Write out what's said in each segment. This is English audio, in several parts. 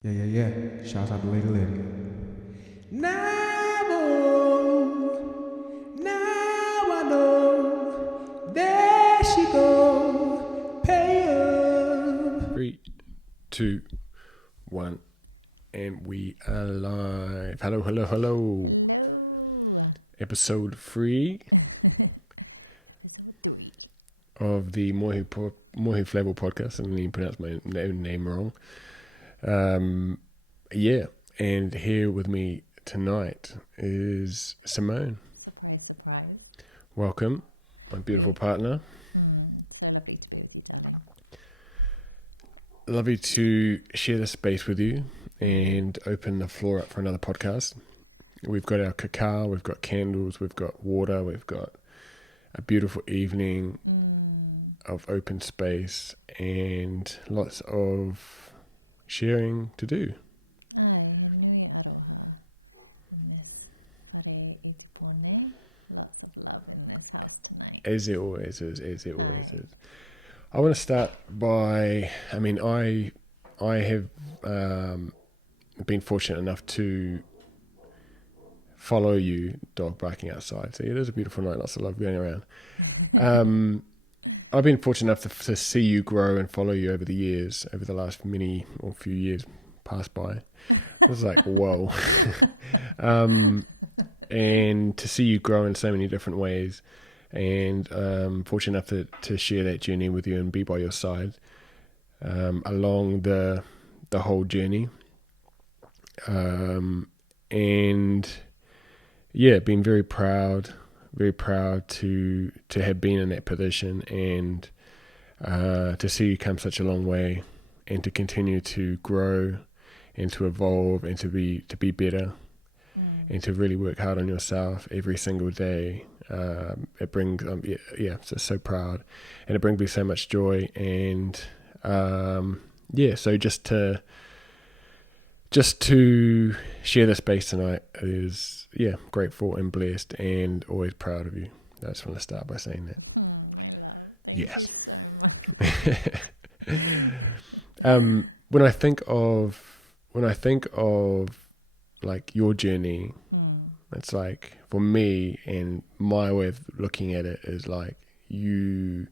Yeah. Shouts out to Lady. Now, oh, now I know. There she go. Pay up. 3, 2, 1, and we are live. Hello. Hello. Episode 3 Episode 3. of the Moeahu Flavell podcast. I didn't even pronounce my name wrong. And here with me tonight is Simone. Surprise. Welcome, my beautiful partner. So lovely to be with you, darling. Lovely to share the space with you and open the floor up for another podcast. We've got our cacao, we've got candles, we've got water, we've got a beautiful evening of open space and lots of sharing to do. Ai, he nui aroha in this whare itipone. Lots of love in this house tonight. As it always is. Aye. I want to start by, I have been fortunate enough to follow you, dog barking outside. So yeah, it is a beautiful night, lots of love going around. I've been fortunate enough to see you grow and follow you over the years, over the last few years passed by. It was like, whoa. And to see you grow in so many different ways, and fortunate enough to share that journey with you and be by your side along the whole journey. And yeah, been very proud to have been in that position, and to see you come such a long way, and to continue to grow and to evolve and to be better, and to really work hard on yourself every single day. It brings so proud, and it brings me so much joy. And so just to share the space tonight is grateful and blessed and always proud of you. I just want to start by saying that. My love, thank you so much. When I think of like your journey, it's like, for me, and my way of looking at it is like you've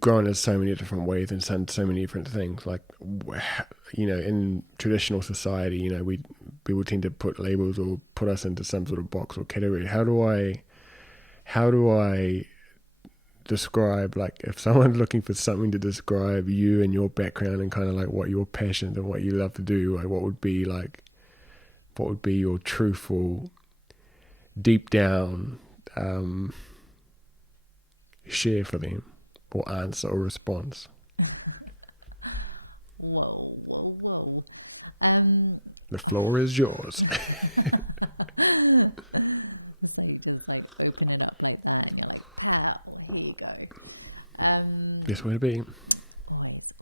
grown in so many different ways and done so many different things. Like, in traditional society, people tend to put labels or put us into some sort of box or category. How do I describe, like, if someone's looking for something to describe you and your background and kind of like what your passions and what you love to do, like what would be your truthful, deep down share for them, or answer or response? Whoa. The floor is yours. So you just like open it up like that and you're like, pow, here you go. Guess where to be. Always.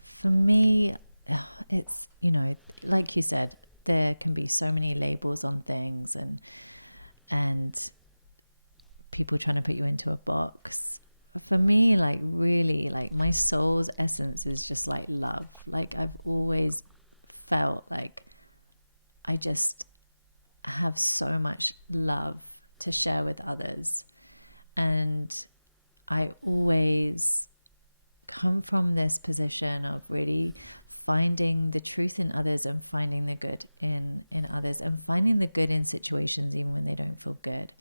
For me, it's, like you said, there can be so many labels on things and people trying to put you into a box. For me, like, really, like, my soul's essence is just like love. Like, I've always felt like I just have so much love to share with others. And I always come from this position of really finding the truth in others and finding the good in others, and finding the good in situations even when they don't feel good.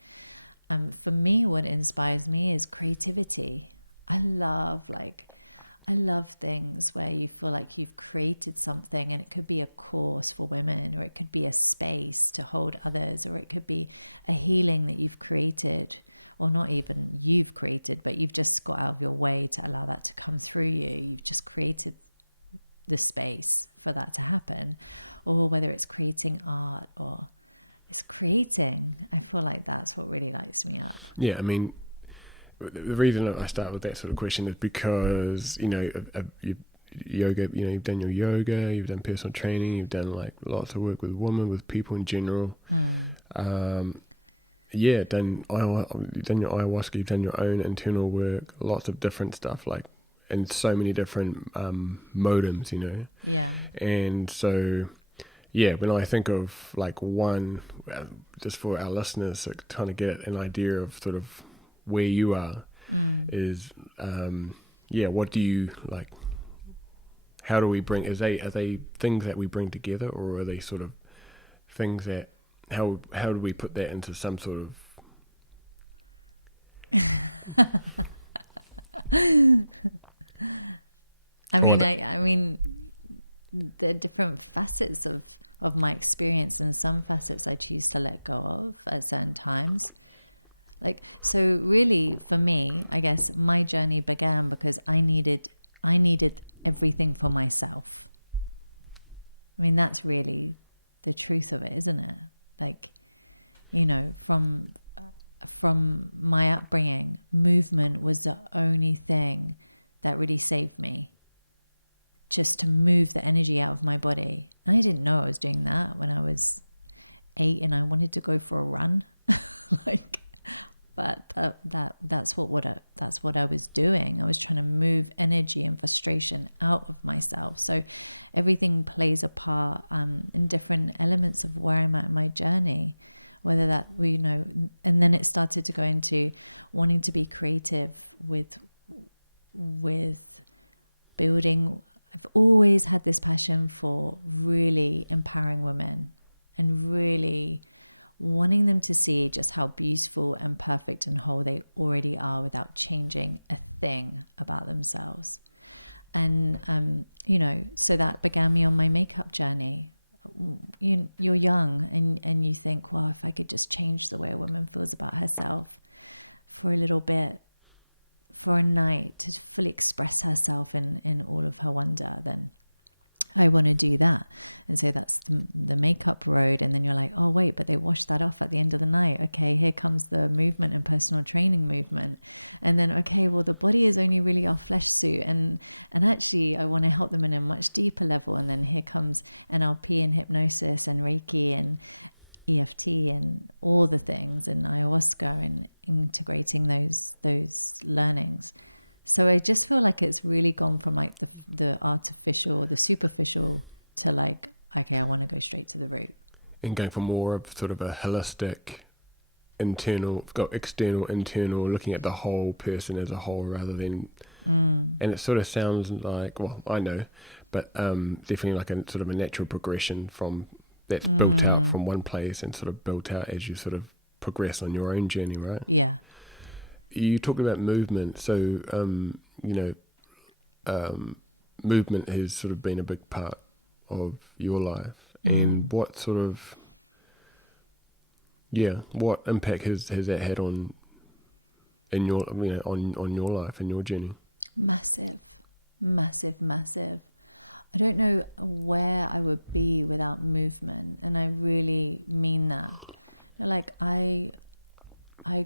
For me, what inspires me is creativity. I love things where you feel like you've created something, and it could be a course for women, or it could be a space to hold others, or it could be a healing that you've created, or not even you've created, but you've just got out of your way to allow that to come through you. You've just created the space for that to happen. Or whether it's creating art or it's creating, I feel like that's what really lights me up. Yeah, the reason I start with that sort of question is because, yoga, you've done your yoga, you've done personal training, you've done like lots of work with women, with people in general. You've done your ayahuasca, you've done your own internal work, lots of different stuff. Like, in so many different modems, you know. Yeah. And so, yeah, when I think of like one, just for our listeners to kind of get an idea of sort of where you are, is, what do you like? How do we bring? Are they things that we bring together, or are they sort of things that how do we put that into some sort of I mean, the different facets of my experience, and some facets I choose to let go of at certain times. Like, so really for me, I guess my journey began because I needed everything for myself. I mean, that's really the truth of it, isn't it? Like, you know, from my upbringing, movement was the only thing that really saved me. Just to move the energy out of my body. And I didn't know I was doing that when I was 8 and I wanted to go for a run. But that's what I was doing. I was trying to move energy and frustration out of myself. So everything plays a part in different elements of where I'm at in my journey. Whether that, you know, and then it started to go into wanting to be creative with building. I've always had this passion for really empowering women and really wanting them to see just how beautiful and perfect and whole they already are without changing a thing about themselves. And, you know, so that began me on my makeup journey. You're young and you think, well, if I could just change the way a woman feels about herself for a little bit, for a night, to fully express herself in all of her wonder, then I want to do that. And so that's the makeup road. And then you're like, oh wait, but they washed that off at the end of the night. Okay, here comes the movement and personal training movement. And then, okay, well, the body is only really our flesh suit. And actually I want to help them in a much deeper level. And then here comes NLP and hypnosis and Reiki and EFT and all the things, and ayahuasca, and integrating those learnings. So I just feel like it's really gone from like the artificial, the superficial, to like, okay, I want to go straight to the root. And going for more of sort of a holistic, external, internal, looking at the whole person as a whole rather than, and it sort of sounds like, well, I know, but definitely like a sort of a natural progression from that's built out from one place and sort of built out as you sort of progress on your own journey, right? Yeah. You talked about movement, so movement has sort of been a big part of your life, and what sort of what impact has that had on your life and your journey? Massive. I don't know where I would be without movement, and I really mean that. Like I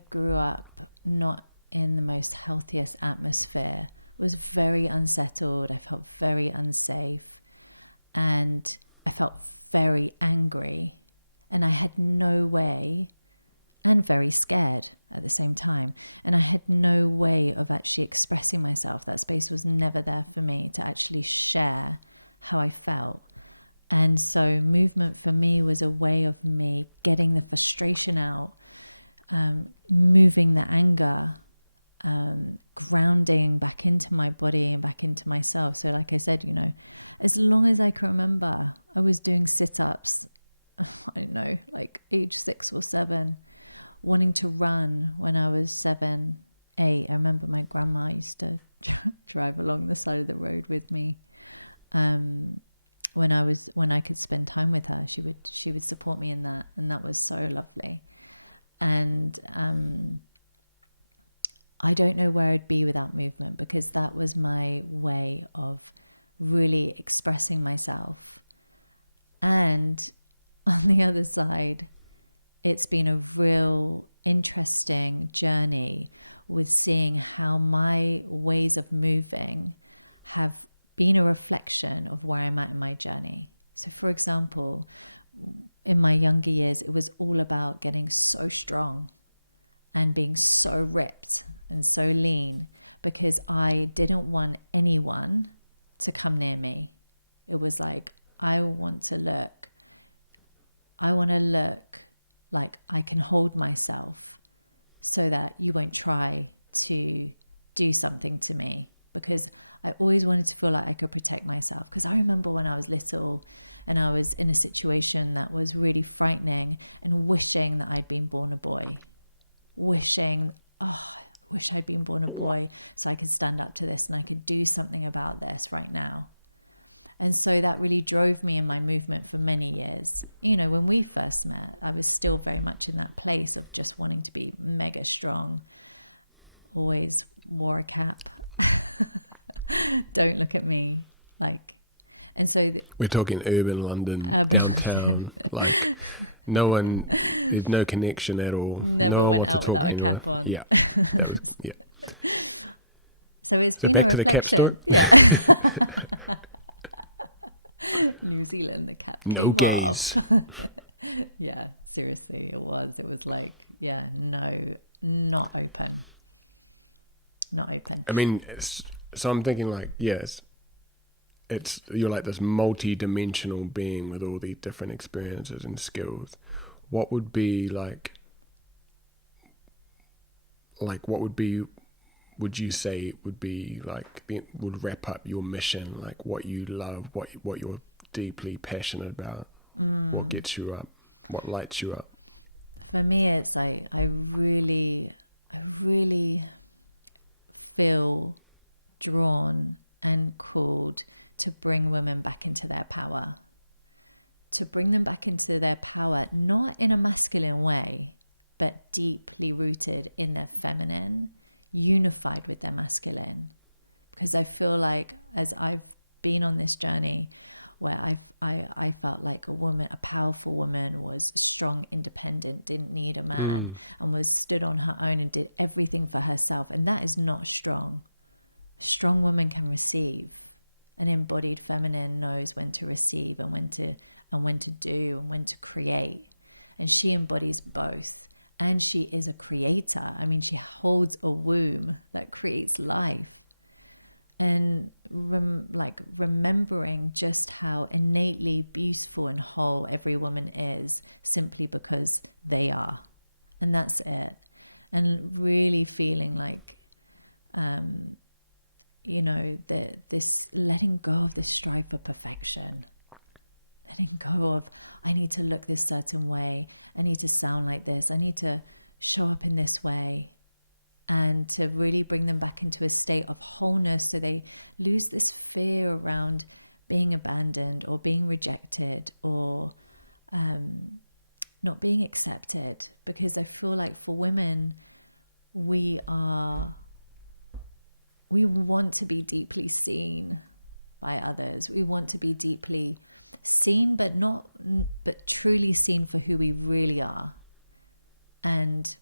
grew up not in the most healthiest atmosphere, was very unsettled. I felt very unsafe and I felt very angry, and I had no way, and very scared at the same time. And I had no way of actually expressing myself. That space was never there for me to actually share how I felt. And so movement for me was a way of me getting the frustration out, moving the anger, grounding back into my body and back into myself. So like I said, you know, as long as I can remember, I was doing sit-ups, I don't know, like age 6 or 7, wanting to run when I was 7, 8. I remember my grandma used to drive along the side of the road with me. When I could spend time with her, she would support me in that, and that was so lovely. And I don't know where I'd be without movement, because that was my way of really expressing myself. And on the other side, it's been a real interesting journey with seeing how my ways of moving have been a reflection of where I'm at in my journey. So for example, in my younger years, it was all about getting so strong and being so ripped and so lean because I didn't want anyone to come near me. It was like, I want to look like I can hold myself so that you won't try to do something to me, because I always wanted to feel like I could protect myself. Because I remember when I was little and I was in a situation that was really frightening and wishing that I'd been born a boy. I wish I'd been born a boy so I could stand up to this and I could do something about this right now. And so that really drove me in my movement for many years. You know, when we first met, I was still very much in that place of just wanting to be mega strong. Always wore a cap. Don't look at me. And so we're talking urban London, downtown. Like there's no connection at all. Never went out without a cap on. Yeah. So it's been a reflection. Yeah. New Zealand, the cap came off. Yeah, seriously, it was like, yeah, no, not open. I mean, so I'm thinking like, yes, you're like this multi-dimensional being with all these different experiences and skills. What would be would you say would be like, would wrap up your mission, like what you love, what you're deeply passionate about, what gets you up, what lights you up? For me, it's like, I really feel drawn and called to bring women back into their power. To bring them back into their power, not in a masculine way, but deeply rooted in their feminine, unified with their masculine. Because I feel like, as I've been on this journey where I felt like a powerful woman was strong, independent, didn't need a man, and was stood on her own and did everything for herself. And that is not strong. A strong woman can receive. An embodied feminine knows when to receive and when to do and when to create. And she embodies both. And she is a creator. I mean, she holds a womb that creates life. And remembering just how innately beautiful and whole every woman is, simply because they are. And that's it. And really feeling like, this letting go of this strive for perfection. Letting go of, I need to look this certain way. I need to sound like this. I need to show up in this way. And to really bring them back into a state of wholeness so they lose this fear around being abandoned or being rejected or not being accepted. Because I feel like for women, we want to be deeply seen by others. We want to be deeply seen, but truly seen for who we really are. And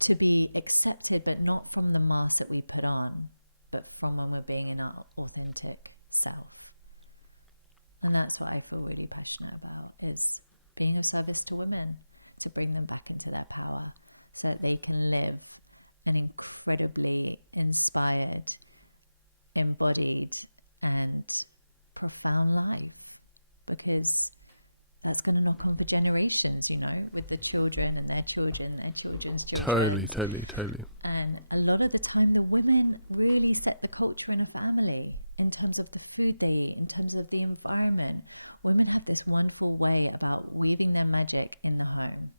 to be accepted, but not from the mask that we put on, but from when we're being in our authentic self. And that's what I feel really passionate about, is being of service to women, to bring them back into their power so that they can live an incredibly inspired, embodied and profound life, because that's going to knock on for generations, with the children and their children, their children's children. Totally. And a lot of the time, the women really set the culture in a family in terms of the food they eat, in terms of the environment. Women have this wonderful way about weaving their magic in the home.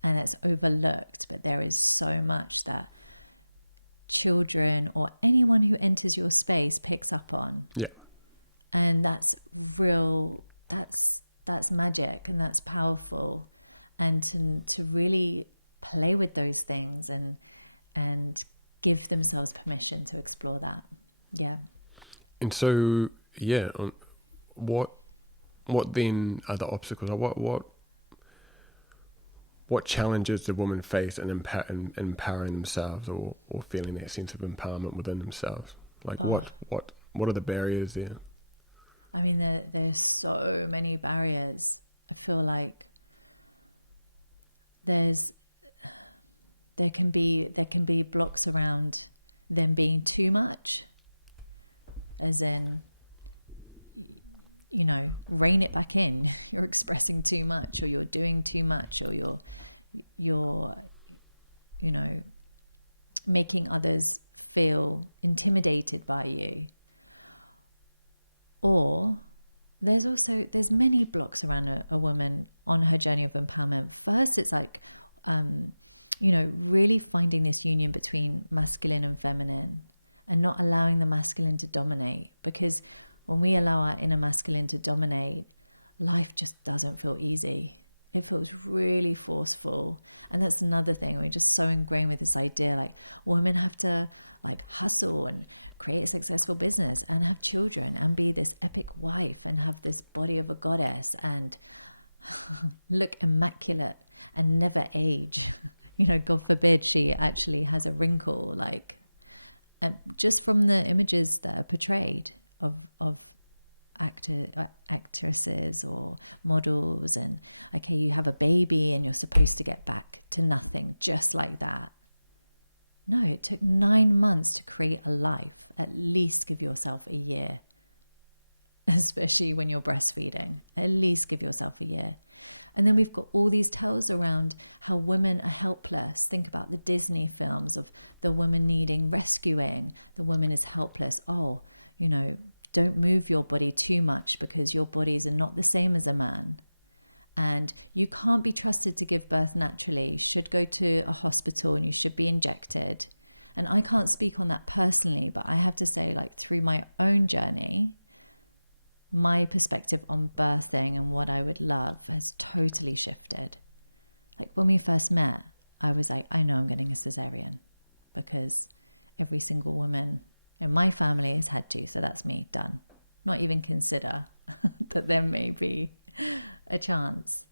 And it's overlooked, but there is so much that children or anyone who enters your space picks up on. Yeah. And that's real, that's magic, and that's powerful. And to really play with those things and give themselves permission to explore that. Yeah. And so, yeah, what then are the obstacles? What challenges do women face in empowering themselves or feeling that sense of empowerment within themselves? Like what are the barriers there? I mean, there's so many barriers. I feel like there's there can be blocks around them being too much, as in, you know, rein it back in. You're expressing too much, or you're doing too much, or you're you know, making others feel intimidated by you. Or there's many blocks around a woman on her journey of empowerment. First, it's like, you know, really finding this union between masculine and feminine, and not allowing the masculine to dominate. Because when we allow our inner masculine to dominate, life just doesn't feel easy. It feels really forceful. And that's another thing. We're just so ingrained with this idea, like, women have to like hustle and create a successful business and have children and be this epic wife and have this body of a goddess and look immaculate and never age. You know, God forbid she actually has a wrinkle, like, just from the images that are portrayed of actresses or models. And okay, you have a baby and you're supposed to get back to nothing just like that. No, it took 9 months to create a life. At least give yourself a year, especially when you're breastfeeding. At least give yourself a year. And then we've got all these tales around how women are helpless. Think about the Disney films of the woman needing rescuing. The woman is helpless. Oh, you know, don't move your body too much because your bodies are not the same as a man. And you can't be trusted to give birth naturally. You should go to a hospital and you should be injected. And I can't speak on that personally, but I have to say, like, through my own journey, my perspective on birthing and what I would love has totally shifted. Like, when we first met, I was like, I know I'm getting a cesarean because every single woman in my family has had to, so that's me, done. Not even consider that there may be a chance.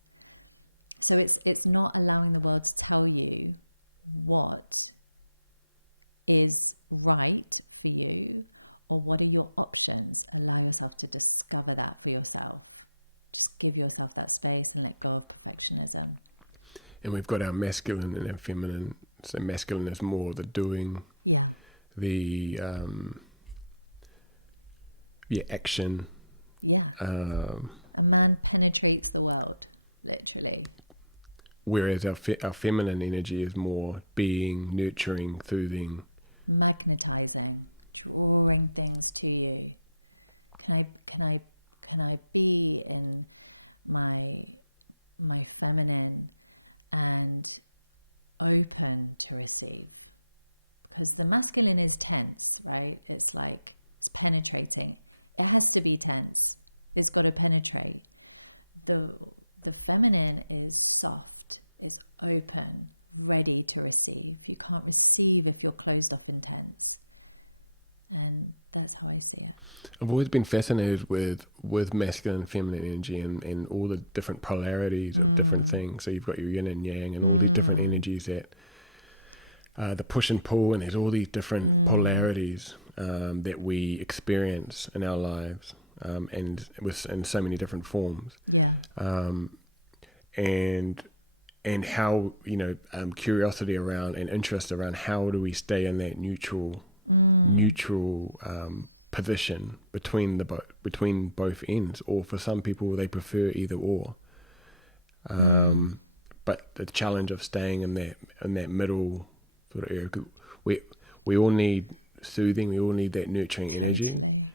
So it's not allowing the world to tell you what is right for you or what are your options. Allow yourself to discover that for yourself. Just give yourself that space and let go of perfectionism. And we've got our masculine and our feminine. So masculine is more the doing. Yeah. The action. Yeah. A man penetrates the world, literally. Whereas our feminine energy is more being, nurturing, soothing, magnetizing, drawing things to you. Can I be in my feminine and open to receive? Because the masculine is tense, right? It's like, it's penetrating. It has to be tense. It's got to penetrate. The feminine is soft, is open, ready to receive. You can't receive if you're closed off and tense. And that's how I see it. I've always been fascinated with masculine and feminine energy and all the different polarities of different things. So you've got your yin and yang and all these different energies that the push and pull, and there's all these different polarities that we experience in our lives, and in so many different forms. Yeah. And how, you know, curiosity around and interest around how do we stay in that neutral position between both ends, or for some people they prefer either or. But the challenge of staying in that middle sort of area, 'cause we all need soothing, we all need that nurturing energy. Totally.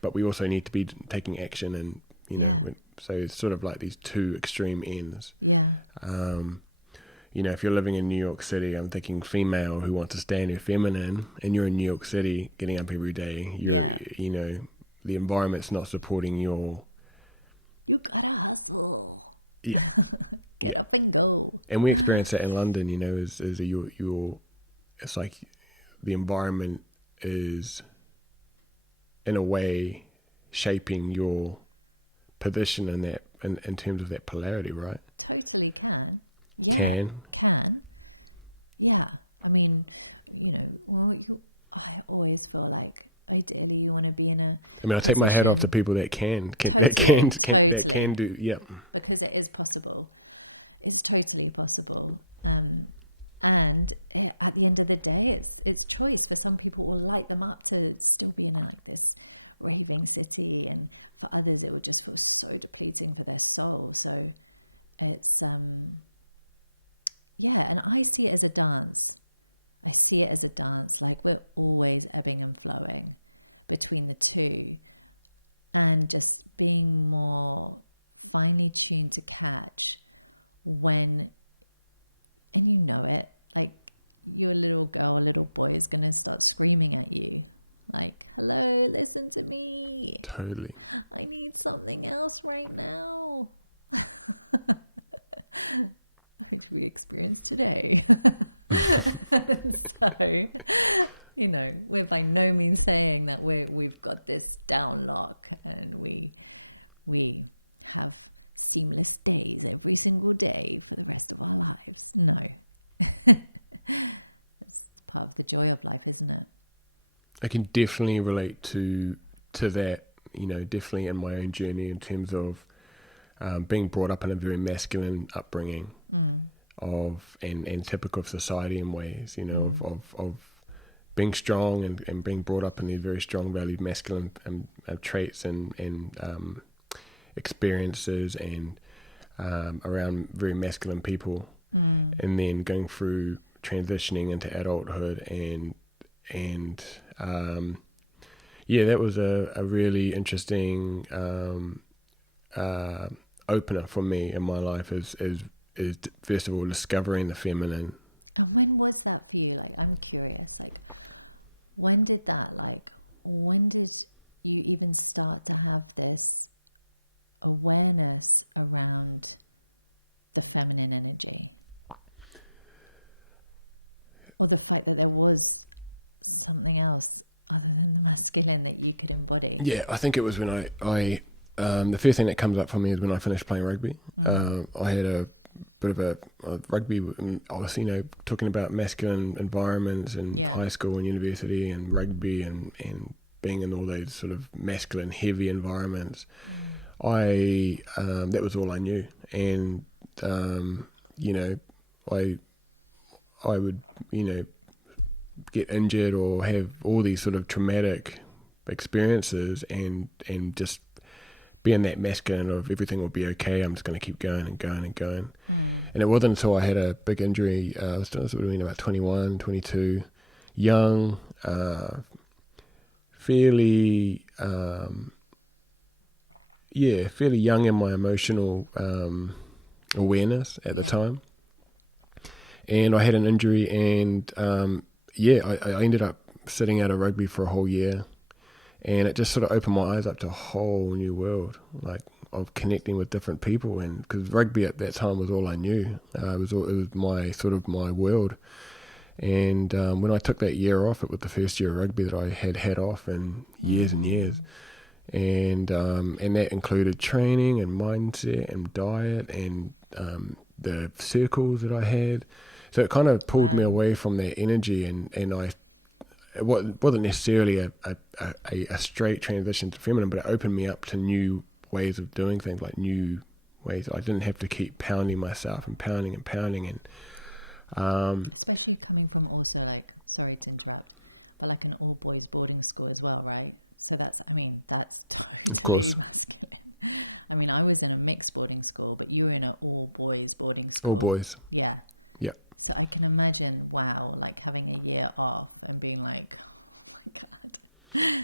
But we also need to be taking action, and you know, so it's sort of like these two extreme ends. Yeah. You know, if you're living in New York City, I'm thinking female who wants to stay in her feminine, and you're in New York City getting up every day. You know, the environment's not supporting your... You gotta hustle. Yeah. Get up and go. And we experience that in London, you know, it's like the environment is, in a way, shaping your position in that, in terms of that polarity, right? Totally can. Yeah. Can. Yeah. I mean, you know, I always feel like ideally you want to be in a I take my hat off to people that can totally do, yeah. Because it is possible. It's totally possible. And at the end of the day, it's choice. For some people, it will light them up to still be in like this raving city, and for others, it would just feel so depleting for their soul. So it's and I see it as a dance. I see it as a dance. Like, we're always ebbing and flowing between the two, and just being more finely tuned to catch when, and you know it, like your little girl, little boy is going to start screaming at you like, hello, listen to me. Totally. I need something else right now. Which we experienced today. So, you know, we're by no means saying that we've got this down lock and we have seamless days every single day for the rest of our lives. No. It's part of the joy of life, isn't it? I can definitely relate to that, you know, definitely in my own journey in terms of being brought up in a very masculine upbringing of and typical of society in ways, you know, of being strong and being brought up in these very strong valued masculine traits and experiences and around very masculine people, and then going through transitioning into adulthood and that was a really interesting opener for me in my life is first of all discovering the feminine. And when was that for you? Like, I'm curious, like, when did you even start to have this awareness around the feminine energy? Or the fact that there was something else other than the masculine that you could embody? Yeah, I think it was when I the first thing that comes up for me is when I finished playing rugby. I had a bit of a rugby, and I was, you know, talking about masculine environments in high school and university and rugby and being in all those sort of masculine heavy environments. That was all I knew. And, you know, I would, you know, get injured or have all these sort of traumatic experiences and just being that masculine of everything will be okay, I'm just going to keep going and going and going. And it wasn't until I had a big injury, I was doing about 21, 22, young, fairly young in my emotional awareness at the time. And I had an injury and I ended up sitting out of rugby for a whole year. And it just sort of opened my eyes up to a whole new world, like of connecting with different people. And because rugby at that time was all I knew, it was my sort of my world. And when I took that year off, it was the first year of rugby that I had off in years and years. And that included training and mindset and diet and the circles that I had. So it kind of pulled me away from that energy, and it wasn't necessarily a straight transition to feminine, but it opened me up to new ways of doing things, like new ways. I didn't have to keep pounding myself and pounding and especially coming from also, like, sorry to interrupt, but like an all boys boarding school as well, right? So that's totally masculine. I mean, I was in a mixed boarding school, but you were in an all boys boarding school. All boys. Yeah. Yeah. So I can imagine, like having a year off and being like, oh my God.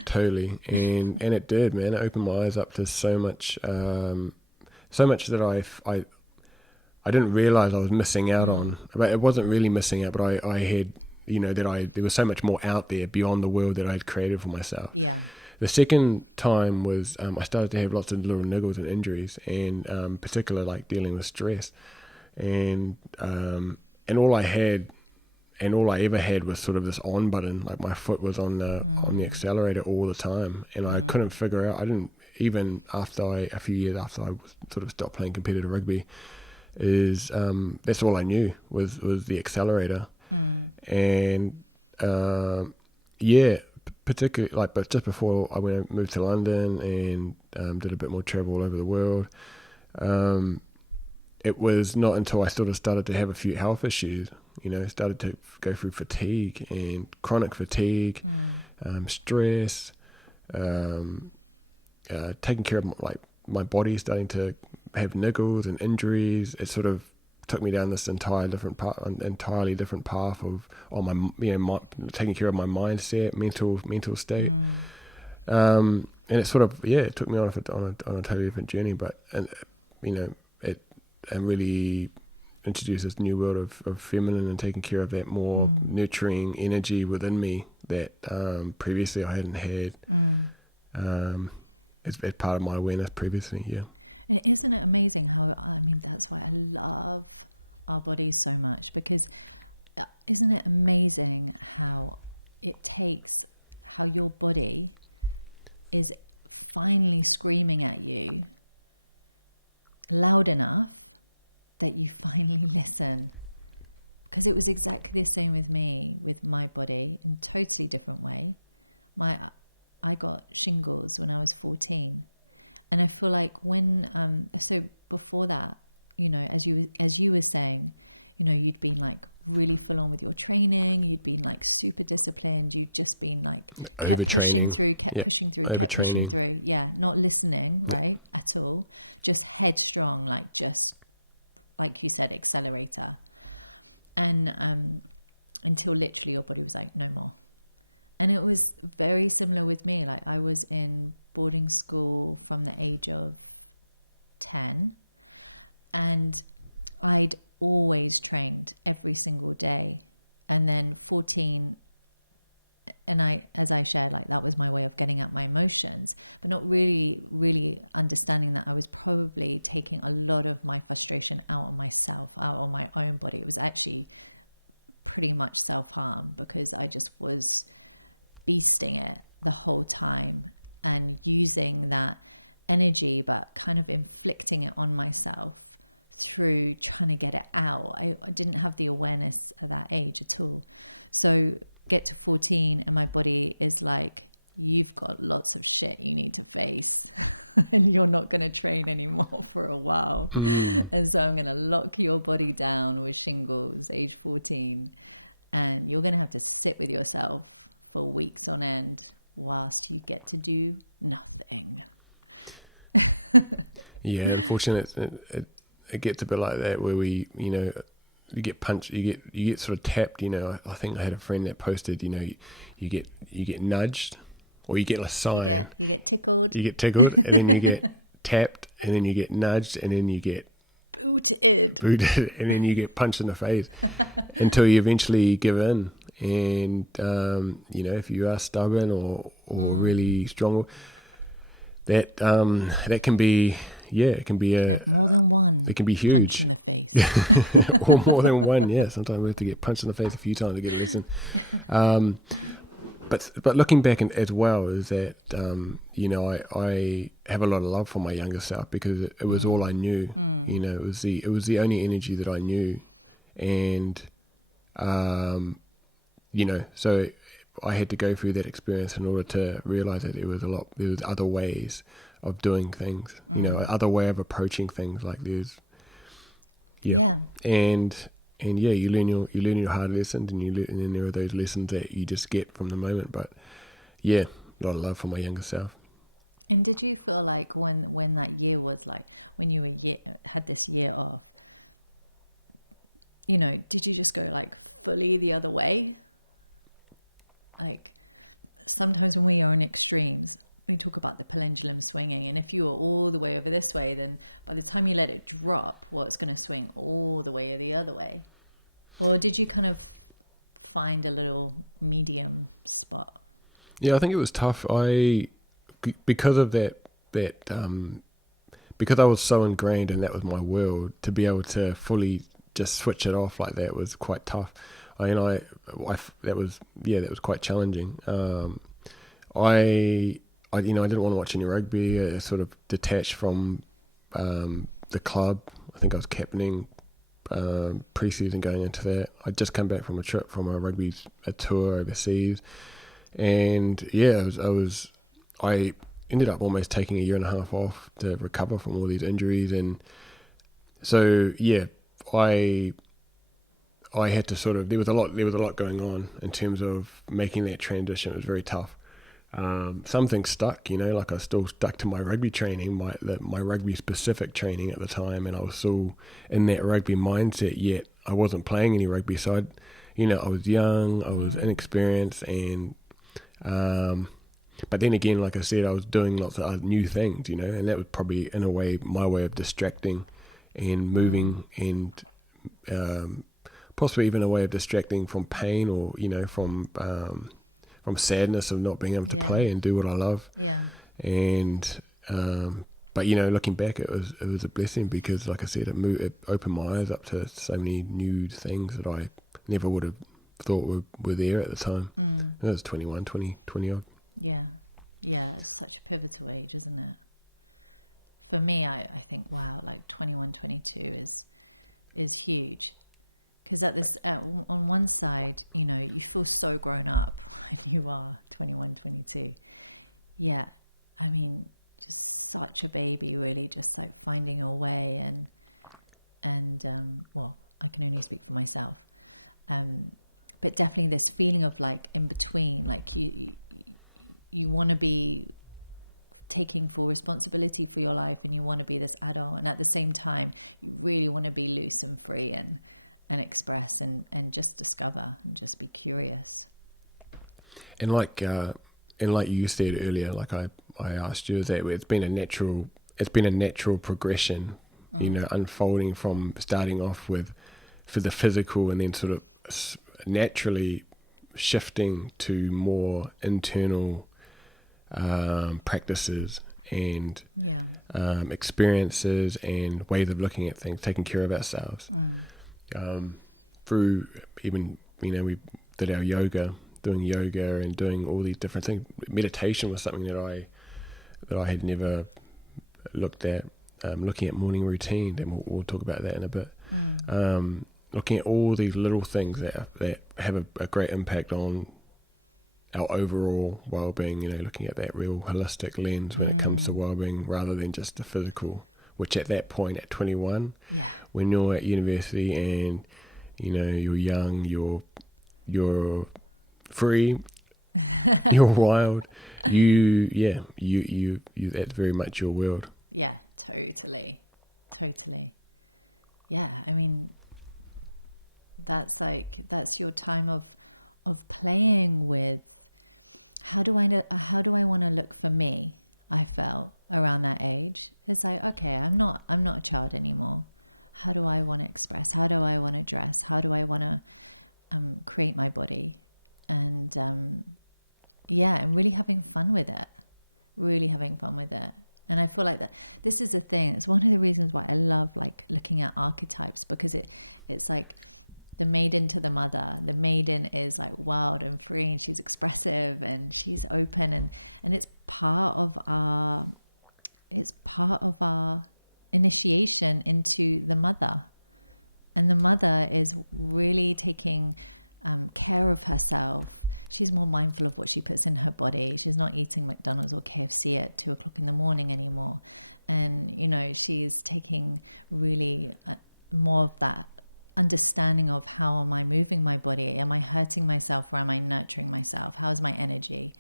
Totally. And it did, man. It opened my eyes up to so much that I didn't realize I was missing out on. But it wasn't really missing out, but I had, you know, there was so much more out there beyond the world that I had created for myself. Yeah. The second time was I started to have lots of little niggles and injuries, and particularly like dealing with stress, and all I had, and all I ever had was sort of this on button. Like my foot was on the accelerator all the time, and I couldn't figure out. I didn't even a few years after I sort of stopped playing competitive rugby, that's all I knew was the accelerator, and particularly like, but just before I moved to London and did a bit more travel all over the world, it was not until I sort of started to have a few health issues, started to go through fatigue and chronic fatigue, stress, taking care of my body starting to have niggles and injuries. It sort of took me down this entirely different path of taking care of my mindset, mental state. And it sort of, it took me on a totally different journey, but, it really introduced this new world of feminine and taking care of that more nurturing energy within me that previously I hadn't had as part of my awareness previously. Yeah. And isn't it amazing how, that's why I love our bodies so much, because isn't it amazing how your body is finally screaming at you loud enough that you finally listen? Because it was exactly the same with me, with my body, in a totally different way. I got shingles when I was 14, and I feel like so before that, as you were saying, you'd been like really full on with your training, you'd been like super disciplined, you'd just been like kept pushing through, not listening, right, at all, just headstrong, just like you said, accelerator, and until literally your body was like, no more. And it was very similar with me. Like, I was in boarding school from the age of 10, and I'd always trained every single day. And then 14, and as I shared, like, that was my way of getting out my emotions, but not really understanding that I was probably taking a lot of my frustration out on myself, out on my own body. It was actually pretty much self-harm, because I just was beasting it the whole time and using that energy, but kind of inflicting it on myself through trying to get it out. I didn't have the awareness at that age at all. So get to 14 and my body is like, you've got lots of shit you need to face and you're not going to train anymore for a while. And so I'm going to lock your body down with shingles, age 14, and you're going to have to sit with yourself for weeks on end whilst you get to do nothing. Yeah, unfortunately, it gets a bit like that, where we, you get punched, you get sort of tapped. I think I had a friend that posted, you get nudged, or you get a sign. You get tickled. You get tickled, and then you get tapped, and then you get nudged, and then you get booted, and then you get punched in the face until you eventually give in. And if you are stubborn or really strong, that can be, it can be have more than one. It can be huge. Punch in the face, or more than one. Yeah, sometimes we have to get punched in the face a few times to get a lesson. But looking back as well, is that I have a lot of love for my younger self, because it was all I knew. It was the only energy that I knew, and so I had to go through that experience in order to realize that there was other ways of doing things, other way of approaching things. Like there's, and you learn your hard lessons, and then there are those lessons that you just get from the moment. But a lot of love for my younger self. And did you feel like when that year was, like, when you had this year off, did you just go like fully the other way? Like, sometimes when we are in extremes, we talk about the pendulum swinging, and if you are all the way over this way, then by the time you let it drop, it's going to swing all the way the other way. Or did you kind of find a little medium spot? Yeah, I think it was tough. Because of that, because I was so ingrained and that was my world, to be able to fully just switch it off like that was quite tough. That was quite challenging. I didn't want to watch any rugby. I sort of detached from the club. I think I was captaining pre-season going into that. I'd just come back from a trip from a tour overseas, and I ended up almost taking a year and a half off to recover from all these injuries, and So yeah, I had to sort of, there was a lot going on in terms of making that transition. It was very tough. Some things stuck, like I still stuck to my rugby training, my rugby specific training at the time, and I was still in that rugby mindset, yet I wasn't playing any rugby. So I was young, I was inexperienced, and but then again, like I said, I was doing lots of other new things, and that was probably in a way my way of distracting and moving, and possibly even a way of distracting from pain, or from sadness of not being able to play and do what I love. Yeah. And but looking back, it was a blessing, because like I said, it opened my eyes up to so many new things that I never would have thought were there at the time. I was 21, 20 odd. Yeah. It's such a pivotal age, isn't it? For me, I think, wow, like 21, 22 is huge. Because on one side, you feel so grown up when you are 21, 22. Yeah, I mean, just such a baby, really, just like finding your way, and well, I can only speak for myself, but definitely this feeling of like in between, like you want to be taking full responsibility for your life, and you want to be this adult, and at the same time, you really want to be loose and free and express and just discover and just be curious. And like you said earlier, like I asked you, that it's been a natural progression, unfolding from starting off for the physical, and then sort of naturally shifting to more internal practices and experiences and ways of looking at things, taking care of ourselves. Through even, we did our doing yoga and doing all these different things. Meditation was something that I had never looked at. Looking at morning routine, and we'll talk about that in a bit. Looking at all these little things that have a great impact on our overall well-being, looking at that real holistic lens when it comes to well-being, rather than just the physical, which at that point, at 21, when you're at university and you're young, you're free, you're wild, you that's very much your world. Yeah, totally. Yeah, I mean, that's your time of playing with how do I want to look for me. I felt around that age, it's like, okay, I'm not a child anymore. How do I want to express? How do I want to dress? How do I want to create my body? And and really having fun with it. And I feel like that this is the thing. It's one of the reasons why I love like looking at archetypes, because it's like the maiden to the mother. The maiden is like wild and free, and she's expressive and she's open, and it's part of our initiation into the mother. And the mother is really taking care of herself. She's more mindful of what she puts in her body. She's not eating McDonald's or KFC at 2:00 in the morning anymore. And, she's taking really more of that understanding of how am I moving my body? Am I hurting myself, or am I nurturing myself? How is my energy?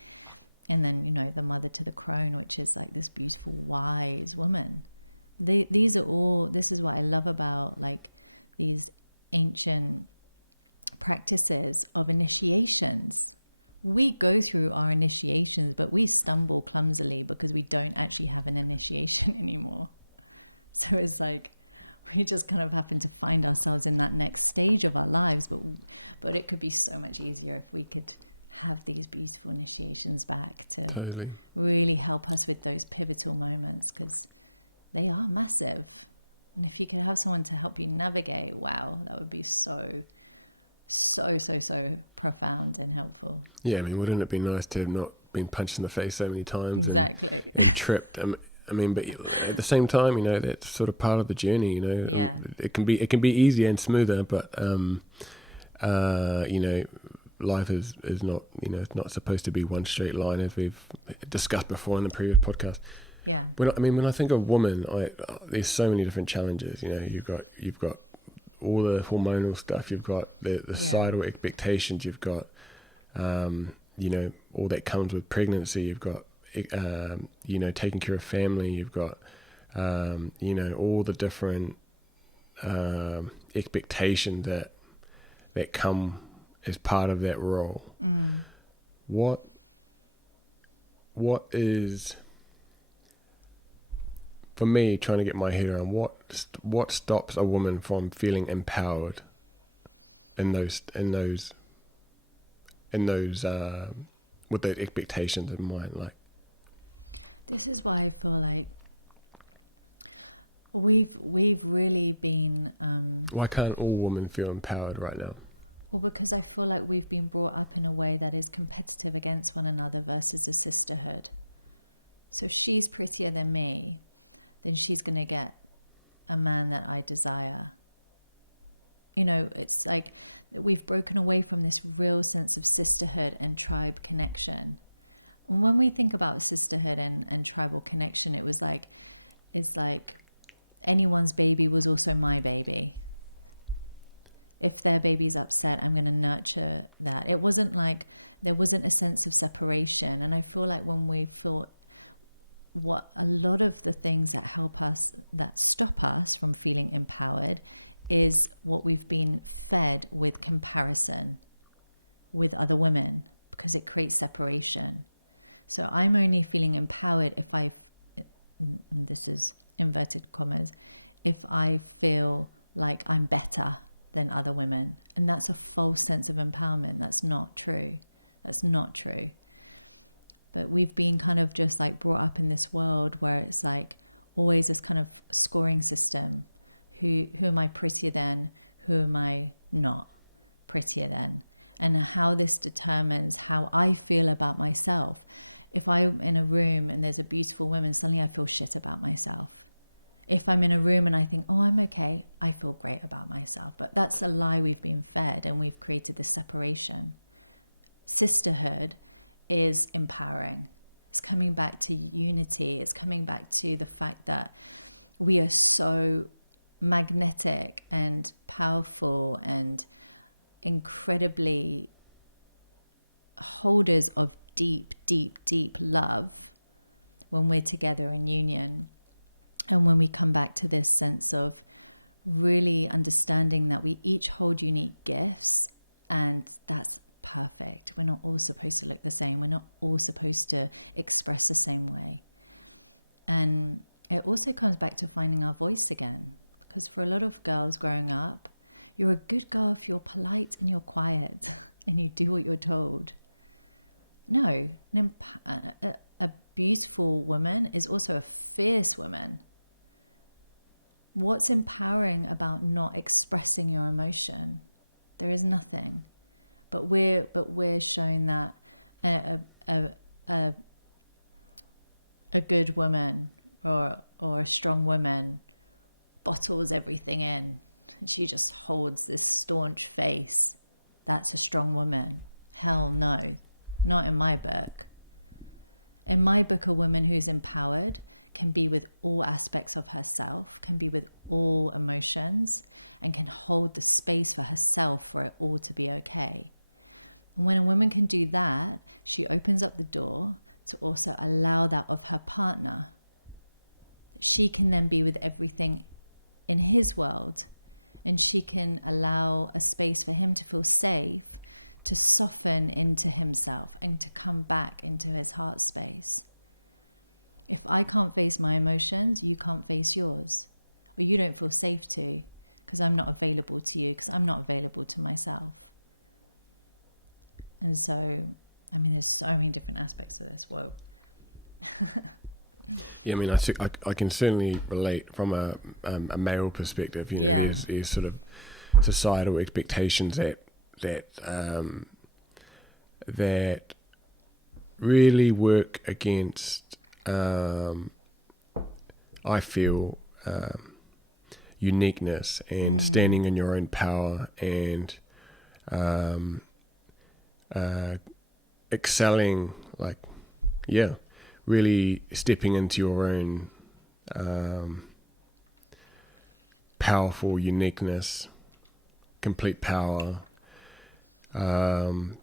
And then, the mother to the crone, which is like this beautiful, wise woman. This is what I love about like these ancient practices of initiations. We go through our initiations, but we stumble clumsily because we don't actually have an initiation anymore. So it's like we just kind of happen to find ourselves in that next stage of our lives, but it could be so much easier if we could have these beautiful initiations back to really help us with those pivotal moments, because they are massive. And if you could have someone to help you navigate, wow, that would be so profound and helpful. Yeah, I mean, wouldn't it be nice to have not been punched in the face so many times? Exactly. And tripped. I mean, but at the same time, that's sort of part of the journey, Yeah. It can be easier and smoother, but life is not, it's not supposed to be one straight line, as we've discussed before in the previous podcast. Yeah. When I think of women, there's so many different challenges. You've got all the hormonal stuff. You've got the societal expectations. You've got all that comes with pregnancy. You've got taking care of family. You've got all the different expectations that come as part of that role. What is, for me, trying to get my head around what stops a woman from feeling empowered in those with those expectations in mind? Like, this is why I feel like we've really been why can't all women feel empowered right now? well, because I feel like we've been brought up in a way that is competitive against one another versus a sisterhood. So if she's prettier than me, then she's going to get a man that I desire. It's like we've broken away from this real sense of sisterhood and tribe connection. And when we think about sisterhood and tribal connection, it's like anyone's baby was also my baby. If their baby's upset, I'm going to nurture that. It wasn't like there wasn't a sense of separation. And I feel like when we feel what a lot of the things that stop us from feeling empowered is what we've been fed with comparison with other women, because it creates separation. So I'm only feeling empowered if and this is inverted commas, if I feel like I'm better than other women. And that's a false sense of empowerment. That's not true. But we've been kind of just like brought up in this world where it's like always this kind of scoring system. Who am I prettier than? Who am I not prettier than? And how this determines how I feel about myself. If I'm in a room and there's a beautiful woman, suddenly I feel shit about myself. If I'm in a room and I think, oh, I'm okay, I feel great about myself. But that's a lie we've been fed, and we've created this separation. Sisterhood is empowering. It's coming back to unity. It's coming back to the fact that we are so magnetic and powerful and incredibly holders of deep, deep, deep love when we're together in union. And when we come back to this sense of really understanding that we each hold unique gifts, and that's perfect. We're not all supposed to look the same. We're not all supposed to express the same way. And it also comes back to finding our voice again. Because for a lot of girls growing up, you're a good girl if you're polite and you're quiet and you do what you're told. No, a beautiful woman is also a fierce woman. What's empowering about not expressing your emotion? There is nothing. But we're showing that a good woman or a strong woman bottles everything in. She just holds this staunch face. That's a strong woman. Hell no, not in my book. In my book, a woman who's empowered can be with all aspects of herself, can be with all emotions, and can hold the space for herself for it all to be okay. And when a woman can do that, she opens up the door to also allow that of her partner. She can then be with everything in his world, and she can allow a space for him to feel safe, to soften into himself and to come back into his heart space. If I can't face my emotions, you can't face yours, or you don't feel safe to, because I'm not available to you, because I'm not available to myself. And so, there's so many different aspects to this. Whoa. Yeah, I can certainly relate from a male perspective. There's sort of societal expectations that really work against, I feel, uniqueness and standing in your own power and excelling, really stepping into your own powerful uniqueness, complete power, and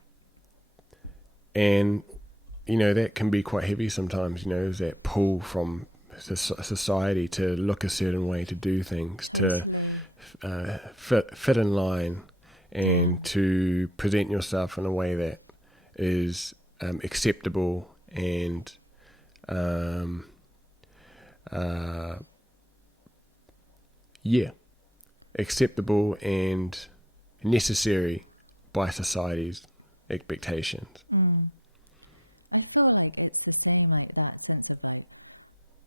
that can be quite heavy sometimes. Is that pull from society to look a certain way, to do things, Totally. to fit in line, and to present yourself in a way that is acceptable and acceptable and necessary by society's expectations. I feel like it's the same, like that sense of like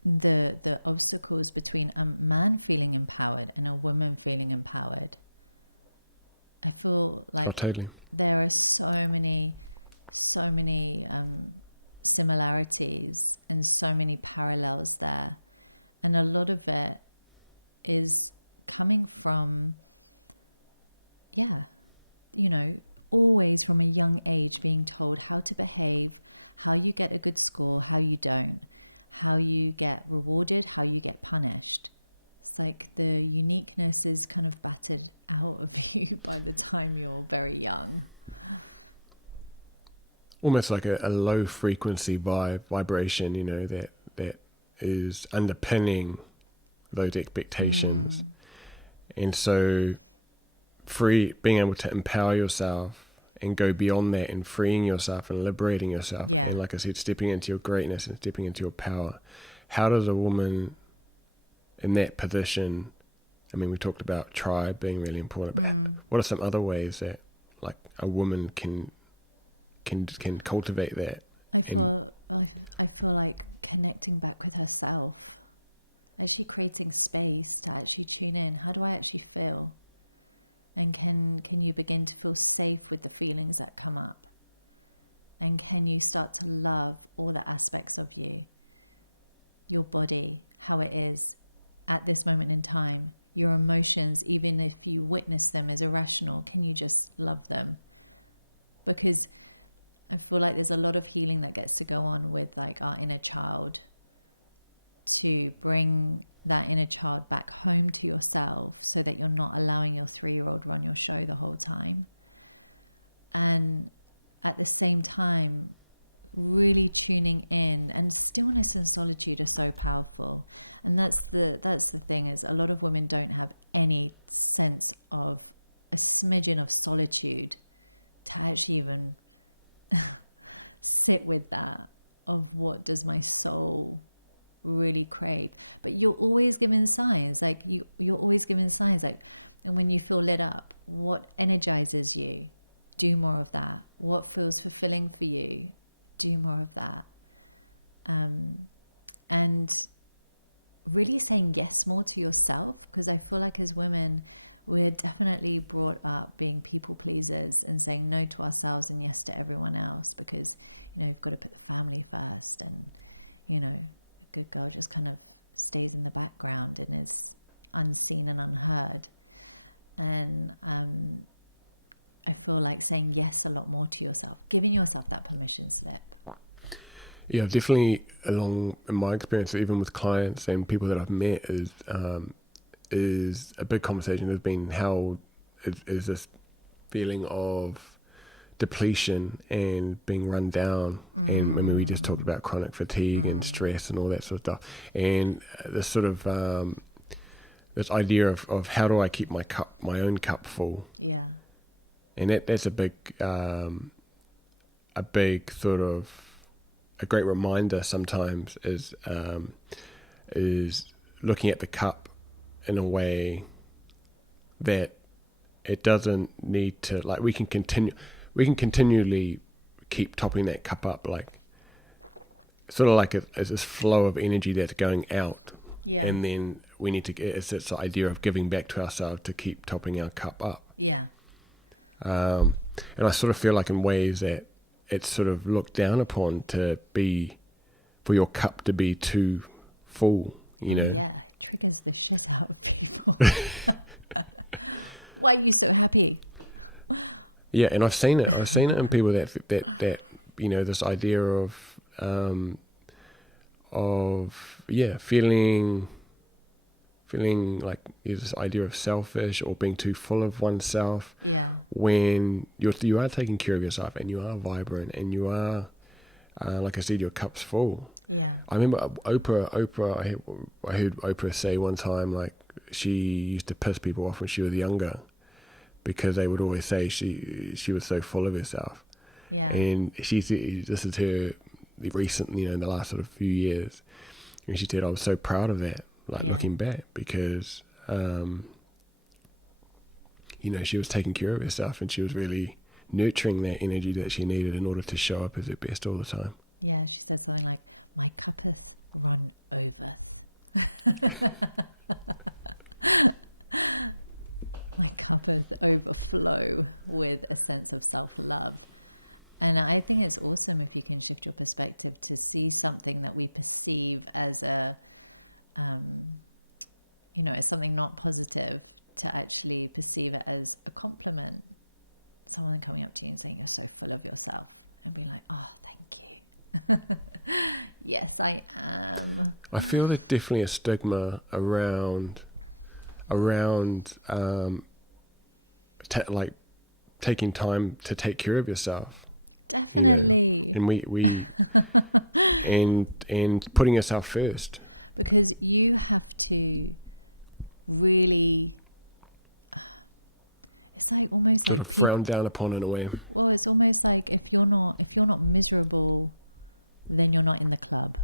the obstacles between a man feeling empowered and a woman feeling empowered. I feel like totally. There are so many similarities and so many parallels there, and a lot of it is coming from always from a young age being told how to behave, how you get a good score, how you don't, how you get rewarded, how you get punished. It's like the uniqueness is kind of battered out of you by the time you're very young. Almost like a low frequency vibration, that is underpinning those expectations. And so being able to empower yourself and go beyond that and freeing yourself and liberating yourself. Yeah. And like I said, stepping into your greatness and stepping into your power. How does a woman in that position, we talked about tribe being really important, but what are some other ways that like a woman can cultivate that? I feel like connecting back with herself, actually creating space to actually tune in. How do I actually feel? And can you begin to feel safe with the feelings that come up? And can you start to love all the aspects of you, your body, how it is at this moment in time, your emotions, even if you witness them as irrational, can you just love them? Because I feel like there's a lot of healing that gets to go on with like our inner child, to bring that inner child back home to yourself so that you're not allowing your 3-year-old run your show the whole time. And at the same time, really tuning in, and stillness and solitude are so powerful. And that's the thing, is a lot of women don't have any sense of a smidgen of solitude to actually even sit with that, of what does my soul really crave. But you're always given signs, like you're always given signs, like, and when you feel lit up, what energizes you, do more of that. What feels fulfilling for you, do more of that. And really saying yes more to yourself, because I feel like as women, we're definitely brought up being people pleasers and saying no to ourselves and yes to everyone else, because you've got to put the family first, and a good girl just kind of stays in the background and is unseen and unheard. And I feel like saying yes a lot more to yourself, giving yourself that permission slip. Yeah, definitely. Along in my experience, even with clients and people that I've met, is a big conversation has been how is this feeling of depletion and being run down. And we just talked about chronic fatigue and stress and all that sort of stuff, and this sort of this idea of how do I keep my own cup full. Yeah. And that's a big sort of a great reminder sometimes is looking at the cup in a way that it doesn't need to, like, we can continually keep topping that cup up, like sort of like it's this flow of energy that's going out. Yeah. And then we need to, it's this idea of giving back to ourselves to keep topping our cup up. Yeah. And I sort of feel like in ways that it's sort of looked down upon for your cup to be too full, Yeah, it triggers the shit out of people. Why are you so happy? Yeah, and I've seen it in people that this idea of feeling like this idea of selfish or being too full of oneself. Yeah. When you are taking care of yourself and you are vibrant and you are, like I said, your cup's full. Yeah. I remember Oprah. I heard Oprah say one time, like, she used to piss people off when she was younger because they would always say she was so full of herself. Yeah. And this is her recently, in the last sort of few years, and she said, I was so proud of that, like, looking back, because she was taking care of herself and she was really nurturing that energy that she needed in order to show up as her best all the time. Yeah, she said something like, my cuppeth run overth. My cuppeth overflow with a sense of self-love. And I think it's awesome if you can shift your perspective to see something that we perceive as as something not positive, to actually perceive it as a compliment. Someone coming up to you and saying, you're so full of yourself, and be like, oh, thank you. Yes, I am. I feel there's definitely a stigma around taking time to take care of yourself. Definitely. And we and putting yourself first, because you have to really, it's like almost sort like of frowned down upon in a way. Well, it's almost like if you're not miserable, then you're not in the club,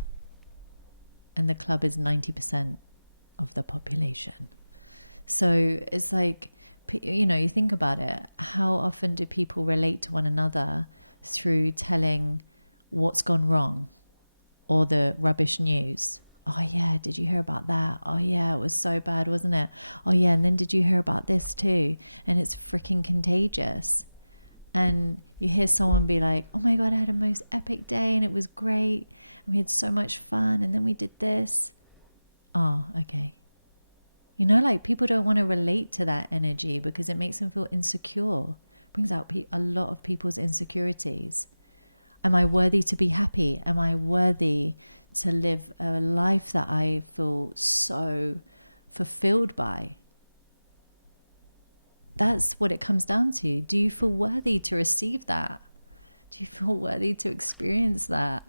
and the club is 90% of the population. So it's like, you think about it, how often do people relate to one another through telling what's gone wrong or the rubbish news? Oh yeah, did you hear about that? Oh yeah, it was so bad, wasn't it? Oh yeah, and then did you hear about this too? And it's freaking contagious. And you hear someone be like, oh my God, I had a most epic day and it was great. And we had so much fun and then we did this. Oh, okay. Like people don't want to relate to that energy because it makes them feel insecure. Brings out a lot of people's insecurities. Am I worthy to be happy? Am I worthy to live a life that I feel so fulfilled by? That's what it comes down to. Do you feel worthy to receive that? Do you feel worthy to experience that?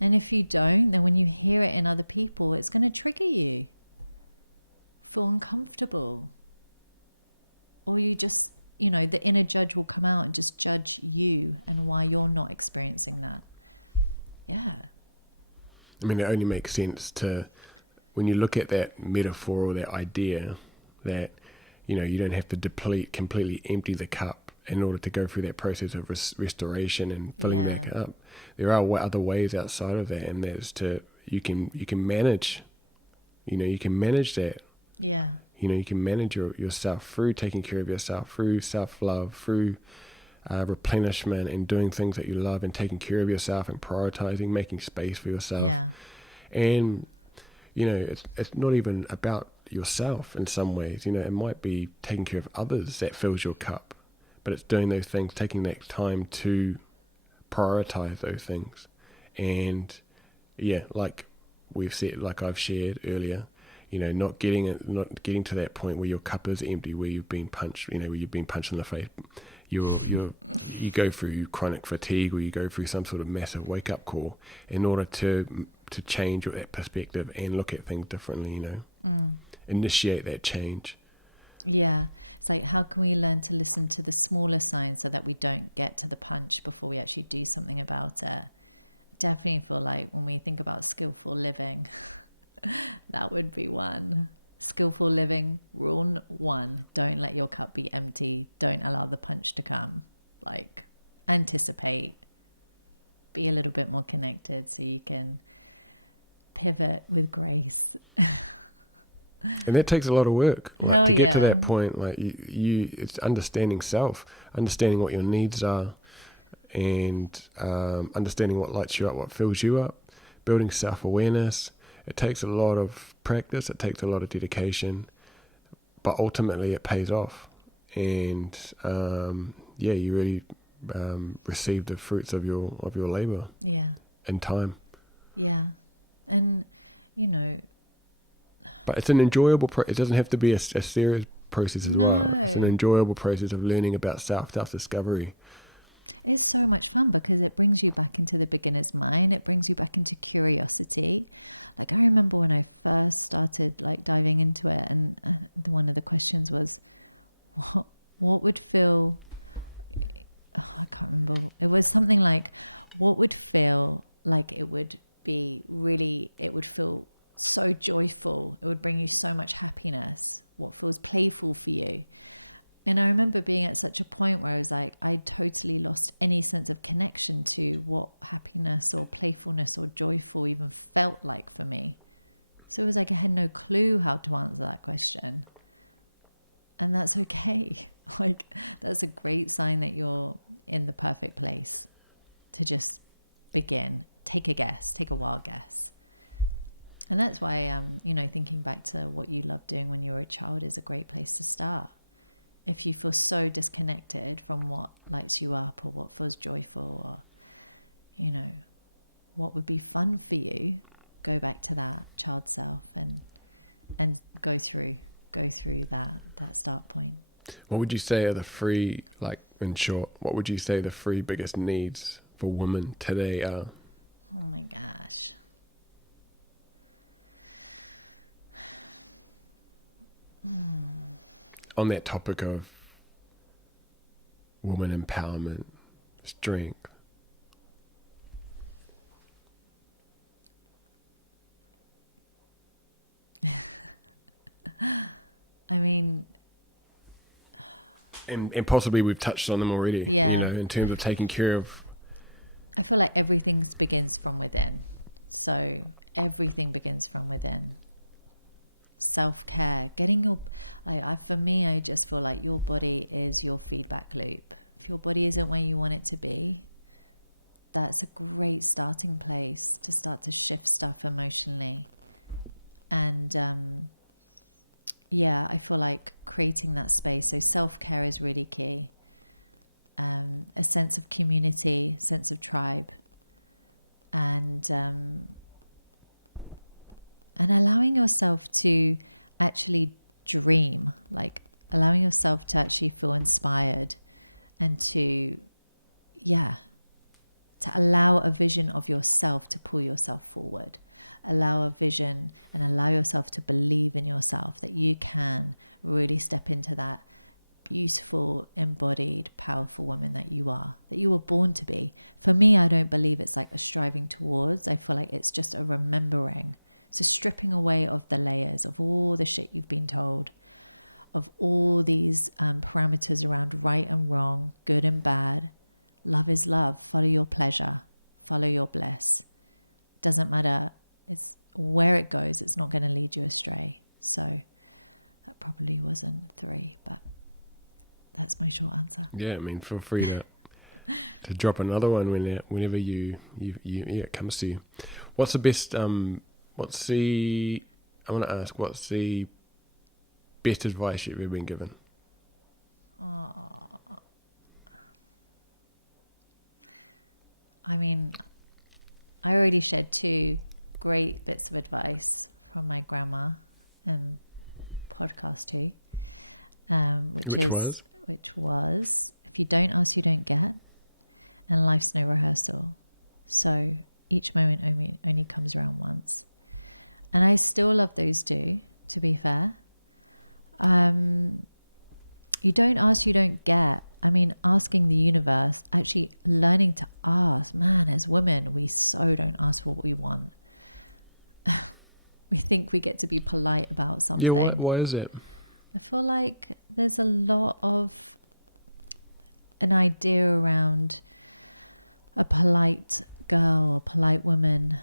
And if you don't, then when you hear it in other people, it's going to trigger you. Feel uncomfortable. Or you just, the inner judge will come out and just judge you and why you're not experiencing that. Yeah. I mean, it only makes sense when you look at that metaphor or that idea that, you don't have to completely empty the cup in order to go through that process of restoration and filling back up. There are other ways outside of that, and that's you can manage, you can manage that. Yeah. You can manage yourself through taking care of yourself, through self-love, through replenishment and doing things that you love and taking care of yourself and prioritizing, making space for yourself. Yeah. And, it's not even about yourself in some ways. It might be taking care of others that fills your cup, but it's doing those things, taking that time to prioritize those things. And, like we've said, like I've shared earlier, not getting to that point where your cup is empty, where you've been punched, where you've been punched in the face. You go through chronic fatigue, or you go through some sort of massive wake up call in order to change that perspective and look at things differently. Initiate that change. Yeah, it's like, how can we learn to listen to the smaller signs so that we don't get to the punch before we actually do something about it? Definitely feel like when we think about skillful living, that would be one. Skillful living, rule 1, don't let your cup be empty. Don't allow the punch to come. Like, anticipate. Be a little bit more connected so you can pivot with grace. And that takes a lot of work. Hell to get to yeah. that point, like it's understanding self, understanding what your needs are, and understanding what lights you up, what fills you up, building self-awareness. It takes a lot of practice, it takes a lot of dedication, but ultimately it pays off. And you really receive the fruits of your labor. Yeah. In time. Yeah. And, you know, But it's an enjoyable it doesn't have to be a serious process as well. It's an enjoyable process of learning about self-discovery. it's so much fun because it brings you back into the beginner's mind. It brings you back into curiosity. Like, I remember when I first started like diving into it, and one of the questions was, what would feel, I can't remember. It was something like, what would feel like it would be really, it would feel so joyful. It would bring you so much happiness. What feels playful for you? And I remember being at such a point where I was like, I totally lost any sense of connection to what happiness or playfulness or joyful even felt like for me. So it was like I had no clue how to answer that question. And that's okay. Like, that's a great sign that you're in the perfect place to just begin. Take a guess, take a wild guess. And that's why, thinking back to what you loved doing when you were a child is a great place to start. If you feel so disconnected from what lights you up or what feels joyful or, what would be fun for you, go back to that child self and go through that start point. What would you say are the three, like in short, what would you say the three biggest needs for women today are? Oh my gosh. On that topic of woman empowerment, strength. I mean, and possibly we've touched on them already. Yeah. In terms of taking care of. I feel like everything begins from within. So everything begins from within. Self-care, getting your, for me, I just feel like your body is your feedback loop. If your body isn't where you want it to be, that's a great starting place to start to shift stuff emotionally. And I feel like creating that space. So self-care is really key. A sense of community, sense of tribe, and allowing yourself to actually dream, like allowing yourself to actually feel inspired and to allow a vision of yourself to pull yourself forward. Allow a vision and allow yourself to believe in yourself that you can really step into that beautiful, embodied, powerful woman that you are, that you were born to be. For me, I don't believe it's like a striving towards. I feel like it's just a remembering. So stripping away of the layers of all the shit you've been told, of all these parameters around right and wrong, good and bad. Love is love. Follow your pleasure. Follow your bliss. Doesn't matter. It's where it goes. It's not going to lead you astray. So that probably wasn't 3, but that's my short answer. Yeah, I mean, feel free to drop another one whenever it comes to you. What's the best? I want to ask, what's the best advice you've ever been given? I mean, I already shared 2 great bits of advice from my grandma and podcast 2, which was, if you don't ask, you don't get, and life's no rehearsal. So each moment only comes around once. And I still love those 2, to be fair. You don't ask, you don't get. I mean, asking the universe, actually learning to ask. Man, as women, we so don't ask for what we want. We think we get to be polite about something. Yeah, why is it? I feel like there's a lot of an idea around a polite girl or polite woman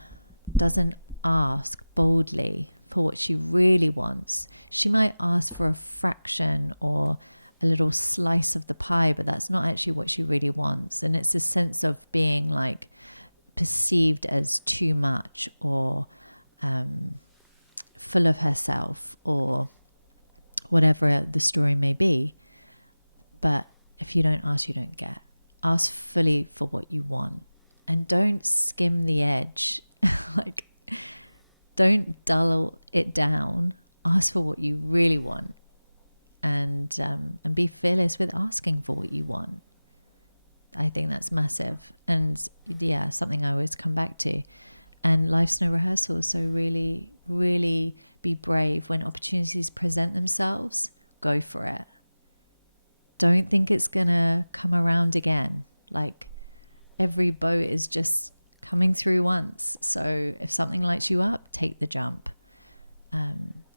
doesn't ask boldly for what she really wants. She might ask for a fraction or a little slice of the pie, but that's not actually what she really wants. And it's a sense of being like perceived as too much or full of herself or whatever the story may be. But if you don't ask, you don't get. Ask fully for what you want and don't skim the edge Like, don't dull it down. Ask for what you really want, and be fearless with asking for what you want. I think that's massive. And yeah, something I always come back to. And life's no rehearsal. So really, really be brave when opportunities present themselves. Go for it. Don't think it's going to come around again. Like, every boat is just coming through once. So if something lights you up, take the jump.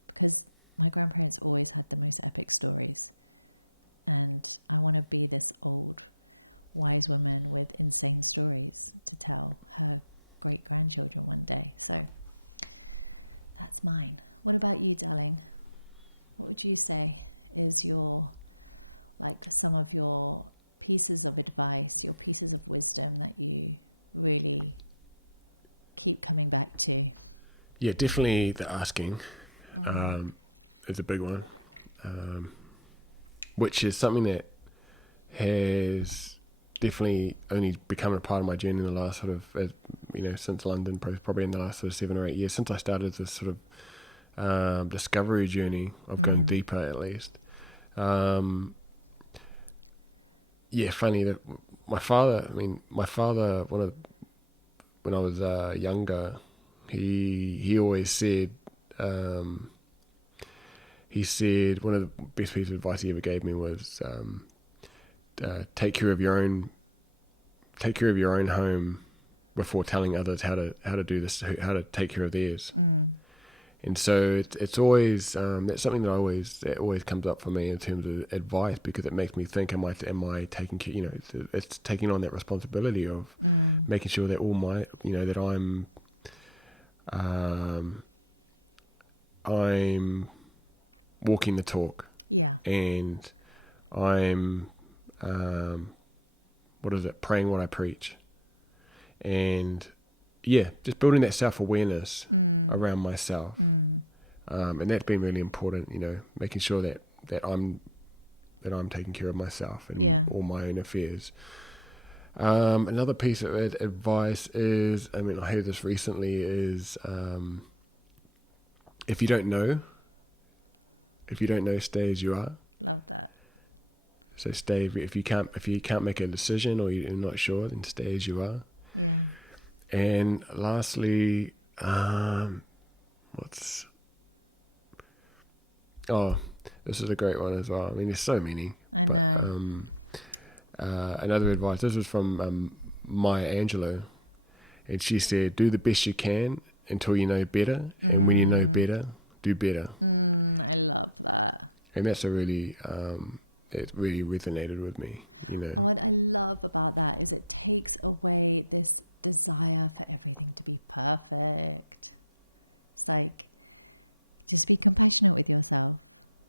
Because my grandparents always had the most epic stories. And I want to be this old, wise woman with insane stories to tell her great grandchildren one day. So that's mine. What about you, darling? What would you say is your, like, some of your pieces of advice, your pieces of wisdom that you really keep coming back to? Yeah, definitely the asking is a big one, which is something that has definitely only become a part of my journey in the last sort of, since London, probably in the last sort of 7 or 8 years, since I started this sort of discovery journey of going deeper, at least. Yeah, funny that my father, when I was younger, he always said, one of the best pieces of advice he ever gave me was, take care of your own home before telling others how to do this, how to take care of theirs. And so it's always that's something that always comes up for me in terms of advice, because it makes me think, am I taking care? It's taking on that responsibility of making sure that all my, that I'm walking the talk. Yeah. And I'm praying what I preach. And yeah, just building that self-awareness around myself. And that's been really important, making sure that I'm taking care of myself and all my own affairs. Another piece of advice is, I heard this recently, is if you don't know, stay as you are. Love that. So stay. If you can't make a decision, or you're not sure, then stay as you are. Yeah. And lastly, this is a great one as well. There's so many. I know. Another advice. This was from Maya Angelou, and she said, "Do the best you can until you know better, and when you know better, do better." I love that. And that's a really, it really resonated with me. What I love about that is it takes away this desire for everything to be perfect. It's like, just be compassionate with yourself.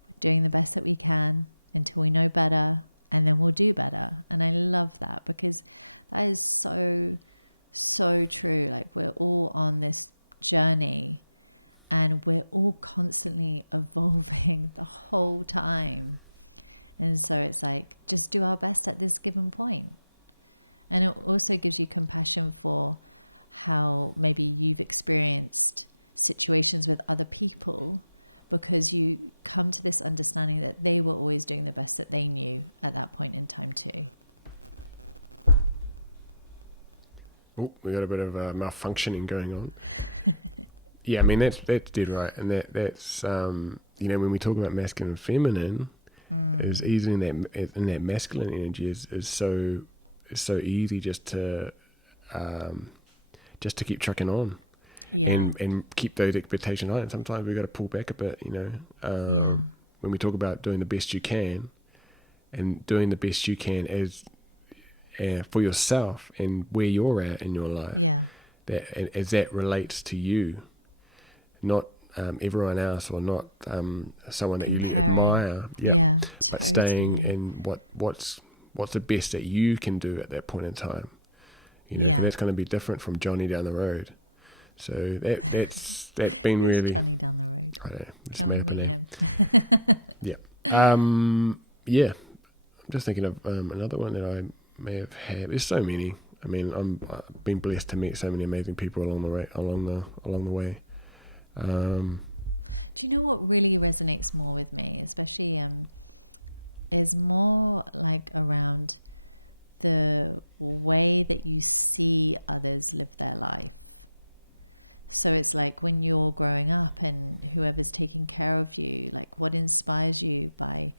We're doing the best that we can until we know better, and then we'll do better. And I love that, because that is so, so true. Like, we're all on this journey, and we're all constantly evolving the whole time. And so it's like, just do our best at this given point. And it also gives you compassion for how maybe you've experienced situations with other people, because you come to this understanding that they were always doing the best that they knew at that point in time too. Oh, we got a bit of malfunctioning going on. Yeah, that's dead right. And that's when we talk about masculine and feminine, it's easy in that masculine energy is so easy just to keep trucking on. Yeah. And keep those expectations high. And sometimes we've got to pull back a bit, when we talk about doing the best you can, and doing the best you can as for yourself and where you're at in your life. Yeah. That as that relates to you, not everyone else, or not someone Comparing. that you admire. Yeah, but totally. staying in what's the best that you can do at that point in time. And that's going to be different from Johnny down the road. So that's been Who's really Johnny down the road? I know. Can we meet him? Yeah. Yeah. I'm just thinking of another one that I may have had. There's so many. I mean, I've been blessed to meet so many amazing people along the way. Do you know what really resonates more with me, especially is more like around the way that you see others live their life. So it's like when you're growing up and whoever's taking care of you, like what inspires you by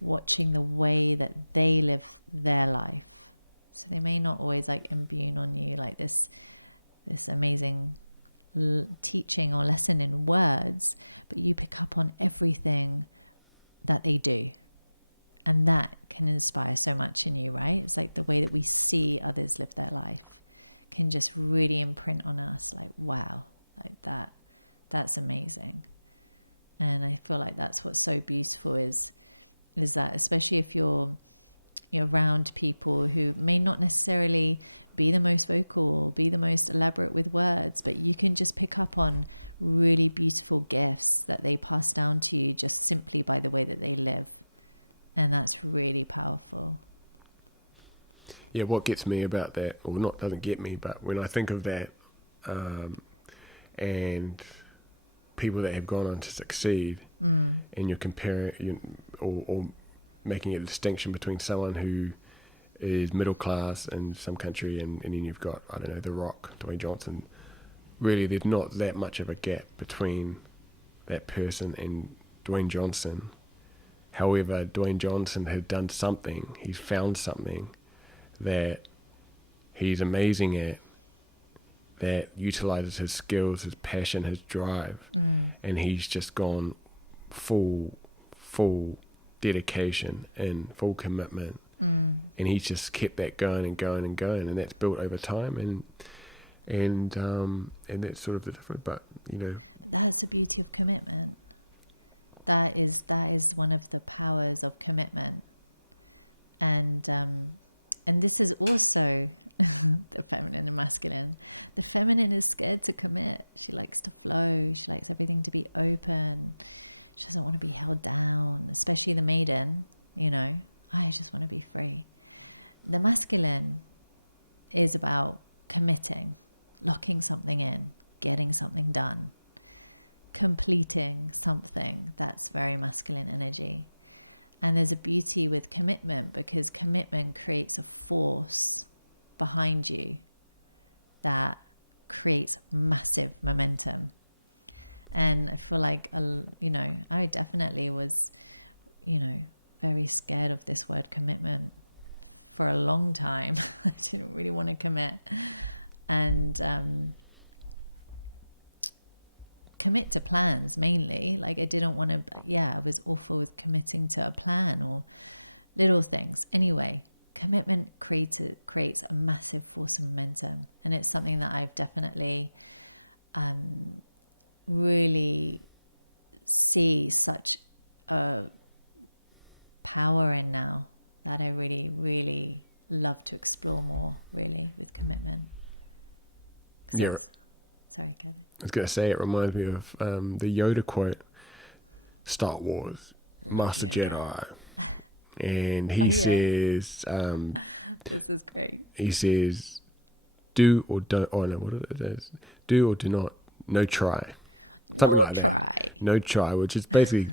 watching the way that they live their life. So they may not always like imbue on you like this amazing teaching or lesson in words, but you pick up on everything that they do. And that can inspire so much in you, right? It's like the way that we see others live their life can just really imprint on us like, wow, like that's amazing. And I feel like that's what's so beautiful is that, especially if you're around people who may not necessarily be the most vocal or be the most elaborate with words, but you can just pick up on really beautiful gifts that they pass down to you just simply by the way that they live. And that's really powerful. Yeah, what gets me about that, or not doesn't get me, but when I think of that, and people that have gone on to succeed, and you're comparing, or making a distinction between someone who is middle class in some country and then you've got, I don't know, The Rock, Dwayne Johnson. Really, there's not that much of a gap between that person and Dwayne Johnson. However, Dwayne Johnson has done something, he's found something that he's amazing at, that utilizes his skills, his passion, his drive, and he's just gone full dedication and full commitment, and he's just kept that going and going and going, and that's built over time, and that's sort of the difference. But that's the beauty of commitment. That is one of the powers of commitment, and this is also the feminine and masculine. The feminine is scared to commit. She likes to flow. She likes everything to be open. She doesn't want to be held down, especially the maiden, I just want to be free. The masculine is about committing, locking something in, getting something done, completing something. That's very masculine energy. And there's a beauty with commitment because commitment creates a force behind you that creates massive momentum. And I feel like, I definitely was, very scared of this word commitment for a long time. I didn't really want to commit. And commit to plans mainly. Like I didn't want to, I was awful with committing to a plan or little things. Anyway, commitment creates a massive force of momentum. And it's something that I've definitely really see such a power in now that I really, really love to explore more, really, with commitment. Yeah. Sorry, Kevin. I was going to say, it reminds me of the Yoda quote, Star Wars, Master Jedi. And he says... this is great. He says, do or don't... Oh, no, what it is? Do or do not. No try. Something like that. No try, which is basically,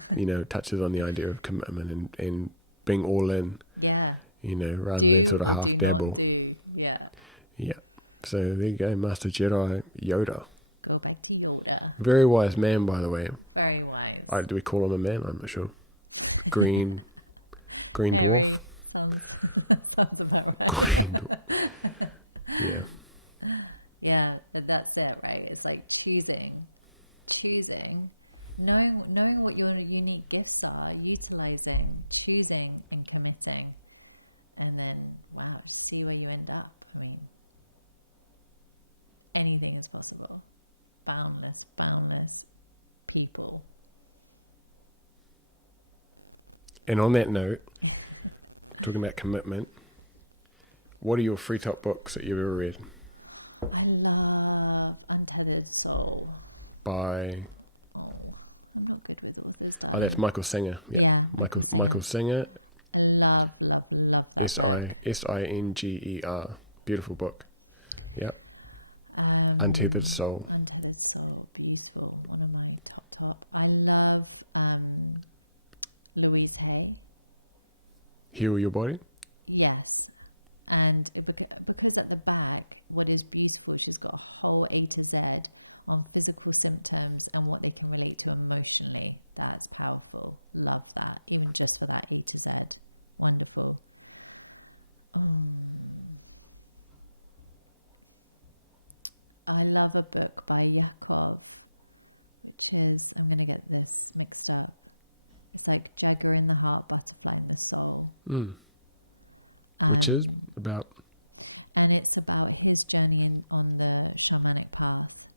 touches on the idea of commitment and being all in. Yeah. Rather do than sort of or half do dabble. not do. Yeah. Yeah. So there you go, Master Jedi Yoda. Go back to Yoda. Very wise man, by the way. Very wise. Do we call him a man? I'm not sure. Green Harry. Dwarf. Sounds about right. Yeah. Yeah, but that's it, right? It's like choosing, knowing what your unique gifts are, utilizing, choosing and committing. And then, wow, just see where you end up. I mean, anything is possible. Boundless people. And on that note, talking about commitment, what are your free top books that you've ever read? I love Untethered Soul. By... Oh, I'm not good with authors, darling. Oh, that's Michael Singer. Yeah, Michael Singer. Michael Singer. I love that book. Singer. Beautiful book. Yep. Untethered Soul. Untethered Soul, beautiful. One of my top. I love Louise Hay. Heal Your Body. Yes. And because at the back, what is beautiful, she's got a whole A to Z on physical symptoms and what they can relate to emotionally. That's powerful. Love that. Even just for that A to Z. Wonderful. I love a book by Yakov, which is, I'm going to get this mixed up. It's like Jaguar in the Heart, Butterfly in the Soul. Which is about? And it's about his journey on the shamanic path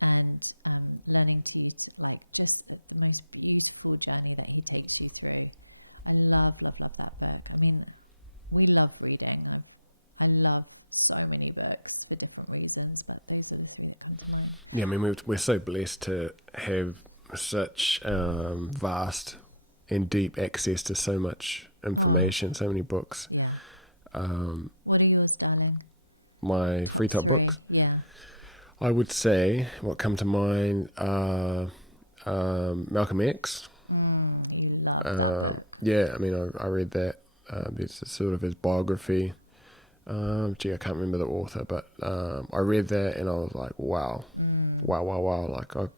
and learning to like just the most beautiful journey that he takes you through. I love that book. I mean, we love reading. I love so many books for different reasons, but those are the three that come to mind. Yeah, I mean, we're so blessed to have such vast and deep access to so much information, so many books. Yeah. What are yours, darling? My top free top three books? Yeah. I would say what come to mind are Malcolm X. You love that book. Yeah, I mean, I read that. It's sort of his biography. I can't remember the author, but I read that and I was like, wow. Like I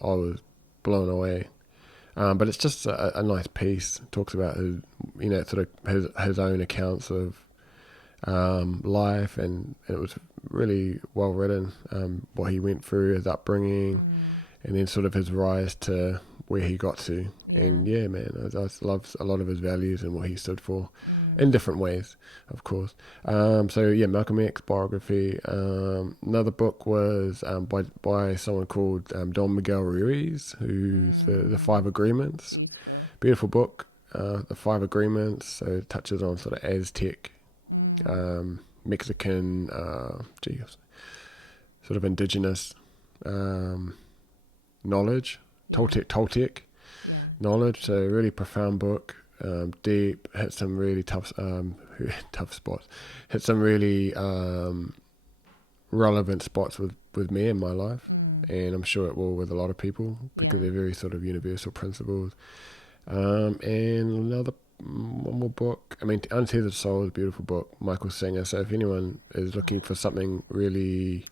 was blown away. But it's just a nice piece. It talks about his, sort of his own accounts of life, and it was really well written. What he went through, his upbringing, and then sort of his rise to where he got to. Yeah. And yeah, man, I love a lot of his values and what he stood for in different ways, of course. So yeah, Malcolm X biography. Another book was by someone called Don Miguel Ruiz, who's the Five Agreements. Beautiful book. The Five Agreements. So it touches on sort of Aztec, Mexican, sort of indigenous knowledge. Toltec knowledge. Toltec. So really profound book, deep, hit some really tough spots, hit some really relevant spots with me in my life, and I'm sure it will with a lot of people because they're very sort of universal principles. And one more book, I mean, Untethered Soul is a beautiful book, Michael Singer. So if anyone is looking for something really,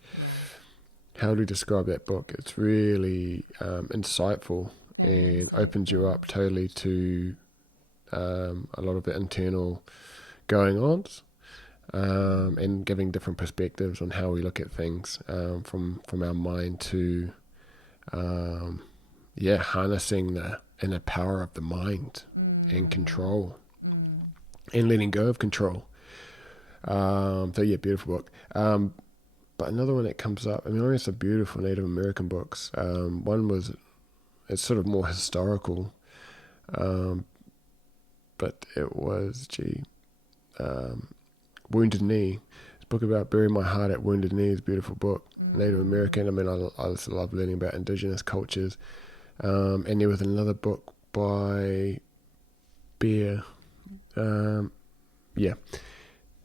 how do we describe that book? It's really insightful. Very and insightful. Opens you up totally to a lot of the internal going-ons, and giving different perspectives on how we look at things, from our mind to harnessing the inner power of the mind and control and letting go of control. So yeah, beautiful book. But another one that comes up, I mean, only some beautiful Native American books. One was, it's sort of more historical, but it was, Wounded Knee. It's a book about Bury My Heart at Wounded Knee. It's a beautiful book. Native American. I mean, I just love learning about indigenous cultures. And there was another book by Bear.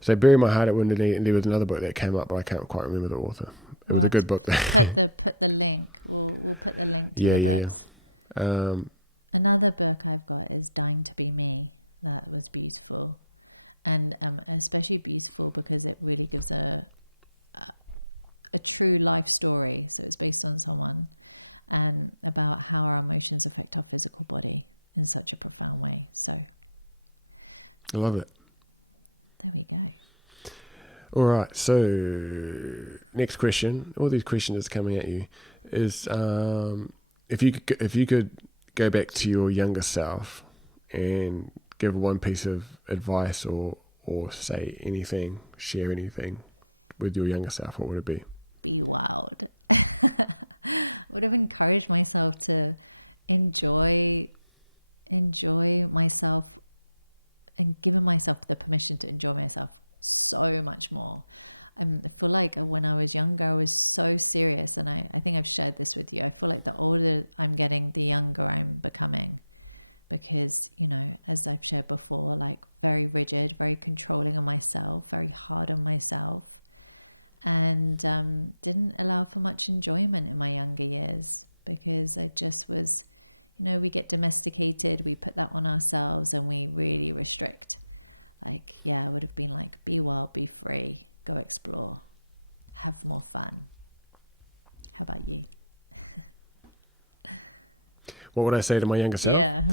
So Bury My Heart at Wounded Knee, and there was another book that came up, but I can't quite remember the author. It was a good book. Put the link. We'll put the link to the books. Another book I've got is Dying to Be Me. That was beautiful, and especially beautiful because it really gives a true life story. So it's based on someone, and about how our emotions affect our physical body in such a profound way. So I love it. There we go. All right. So next question. All these questions coming at you is, if you could go back to your younger self and give one piece of advice or say anything, share anything with your younger self, what would it be? Be wild. Would have encouraged myself to enjoy myself and given myself the permission to enjoy myself so much more. I feel like when I was younger, I was so serious, and I think I've shared this with you. I feel like the older I'm getting, the younger I'm becoming, because, as I've shared before, like very rigid, very controlling on myself, very hard on myself. and didn't allow for much enjoyment in my younger years, because I just was, we get domesticated, we put that on ourselves, and we really restrict. Like, I would have been like, be wild, be free, go explore, have more fun. How about you? What would I say to my younger self? Yeah.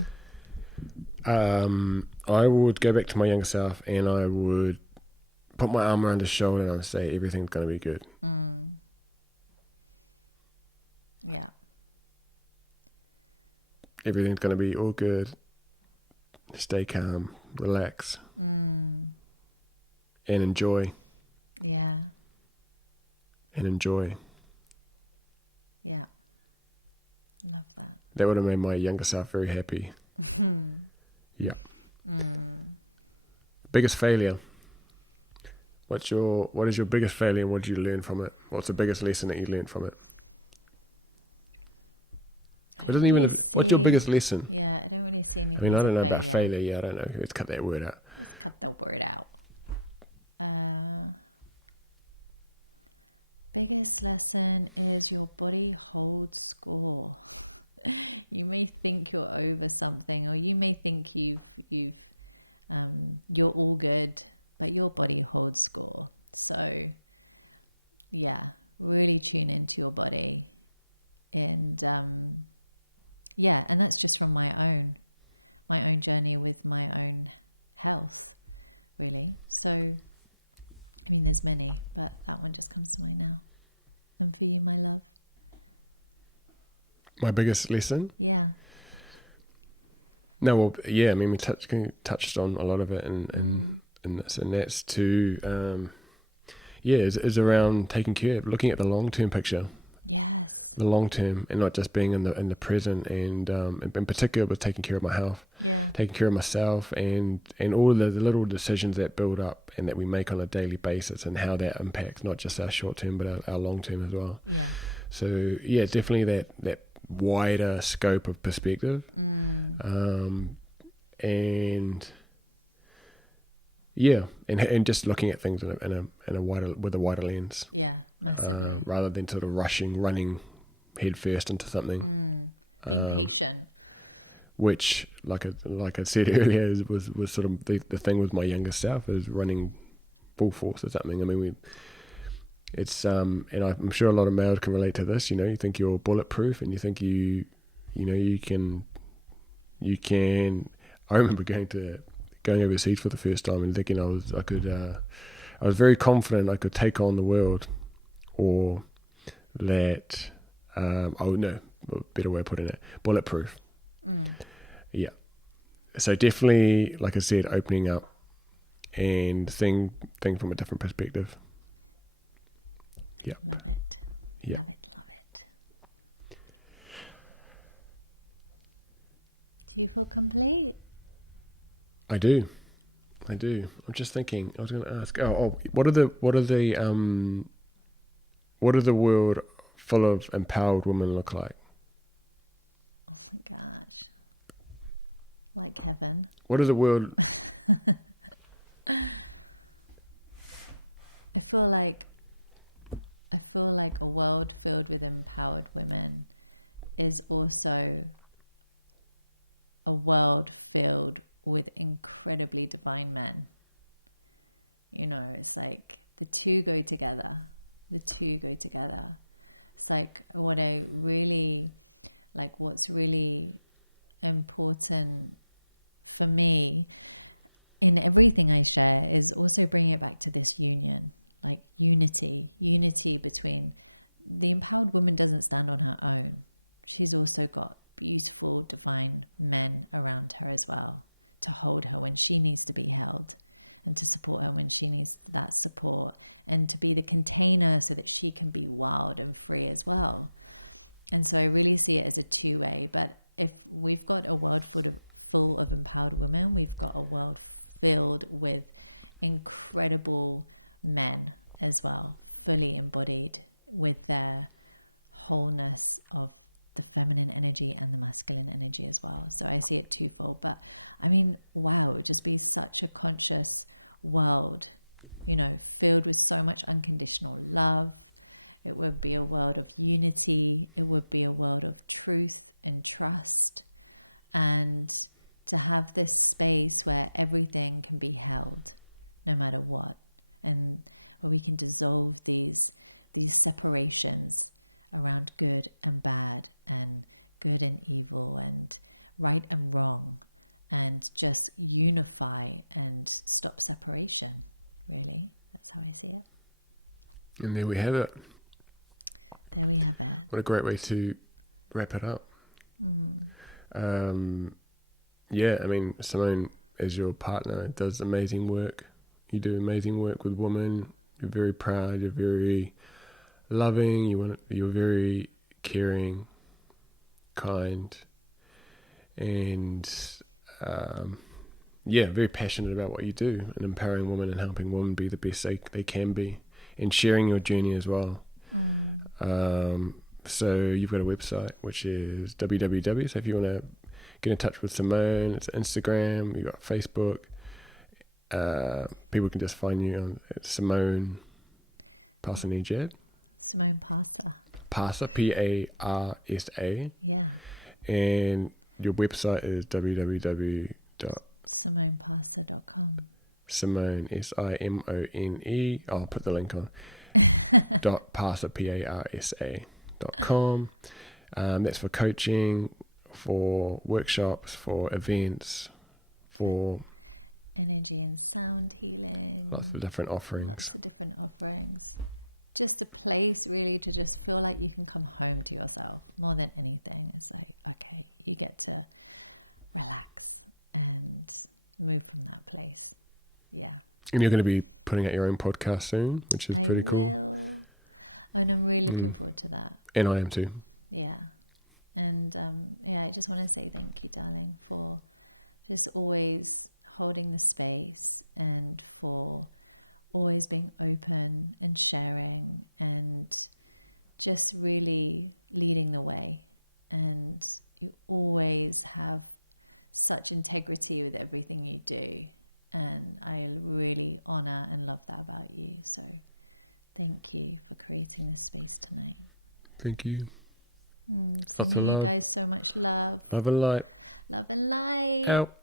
I would go back to my younger self, and I would put my arm around his shoulder, and I would say, everything's going to be good. Yeah. Everything's going to be all good. Stay calm, relax, and enjoy. Yeah. And enjoy. Yeah. Love that. That would have made my younger self very happy. Yeah. Biggest failure. What is your biggest failure, and what did you learn from it? What's the biggest lesson that you learned from it? What's your biggest lesson? Yeah, I don't really see anything. I don't know failure. about failure. Yeah, I don't know. Let's cut that word out. Let's cut the word out. Biggest lesson is your body holds score. You may think you're over something, or you may think you're all good, but your body holds score. So really tune into your body. And and that's just from my own journey with my own health, really. So I mean, there's many, but that one just comes to mind now. And for you, my love? My biggest lesson? Yeah. No, well, yeah, I mean, we touched on a lot of it in this, and that's to, is around taking care, looking at the long-term picture. Yes. The long term, and not just being in the present, and in particular with taking care of my health. Yeah. Taking care of myself, and all the little decisions that build up and that we make on a daily basis, and how that impacts not just our short term but our long term as well. Yeah. So definitely that wider scope of perspective, and just looking at things in a wider, with a wider lens. Yeah, massively. Rather than sort of running head first into something. Being patient. Which, like I said earlier, was sort of the thing with my younger self, is running full force or something. I mean, it's and I'm sure a lot of males can relate to this. You think you're bulletproof, and you think you can. I remember going overseas for the first time and thinking I was very confident I could take on the world, or that better way of putting it, bulletproof. Yeah. So definitely, like I said, opening up and think from a different perspective. Yeah. Love it. Yeah. Love it. Do you feel complete? I do. I'm just thinking. I was going to ask. What are the world full of empowered women look like? Oh my gosh! Like heaven. What is the world? I feel like a world filled with empowered women is also a world filled with incredibly divine men. It's like the two go together. It's like what's really important for me in everything I share is also bringing it back to this union, like unity between the empowered woman. Doesn't stand on her own. She's also got beautiful divine men around her as well, to hold her when she needs to be held, and to support her when she needs that support, and to be the container so that she can be wild and free as well. And so I really see it as a two-way. But if we've got a world full of empowered women, we've got a world filled with incredible men as well, fully embodied with their wholeness of the feminine energy and the masculine energy as well. So I see it twofold. But I mean, wow, it would just be such a conscious world filled with so much unconditional love. It would be a world of unity. It would be a world of truth and trust. And to have this space where everything can be held, no matter what. And where we can dissolve these separations around good and bad, and good and evil, and right and wrong, and just unify and stop separation, really. That's how I see it. And there we have it. There we have it. What a great way to wrap it up. Yeah, I mean, Simone, as your partner, does amazing work. You do amazing work with women. You're very proud. You're very loving. You're very caring, kind, and very passionate about what you do, and empowering women and helping women be the best they can be, and sharing your journey as well. So you've got a website, which is www. So if you want to get in touch with Simone, it's Instagram, you've got Facebook. People can just find you on Simone Parsa Nijad. Simone Parsa. Parsa, Parsa. Yeah. And your website is SimoneParsa.com. Simone, Simone. I'll put the link on. Parsa, Parsa.com. That's for coaching, for workshops, for events, for energy and sound healing. Lots of different offerings. Just a place really to just feel like you can come home to yourself more than anything. It's like, okay, you get to relax and move from that place. Yeah. And you're going to be putting out your own podcast soon, which is pretty cool. I will. And I'm really looking forward to that. And I am too. Yeah. And I just want to say thank you, darling, for just always holding the space, and for always being open and sharing, and just really leading the way. And you always have such integrity with everything you do, and I really honor and love that about you. So thank you for creating this space tonight. Thank you. Sending you guys so much love. Love and light. Love and light. Out.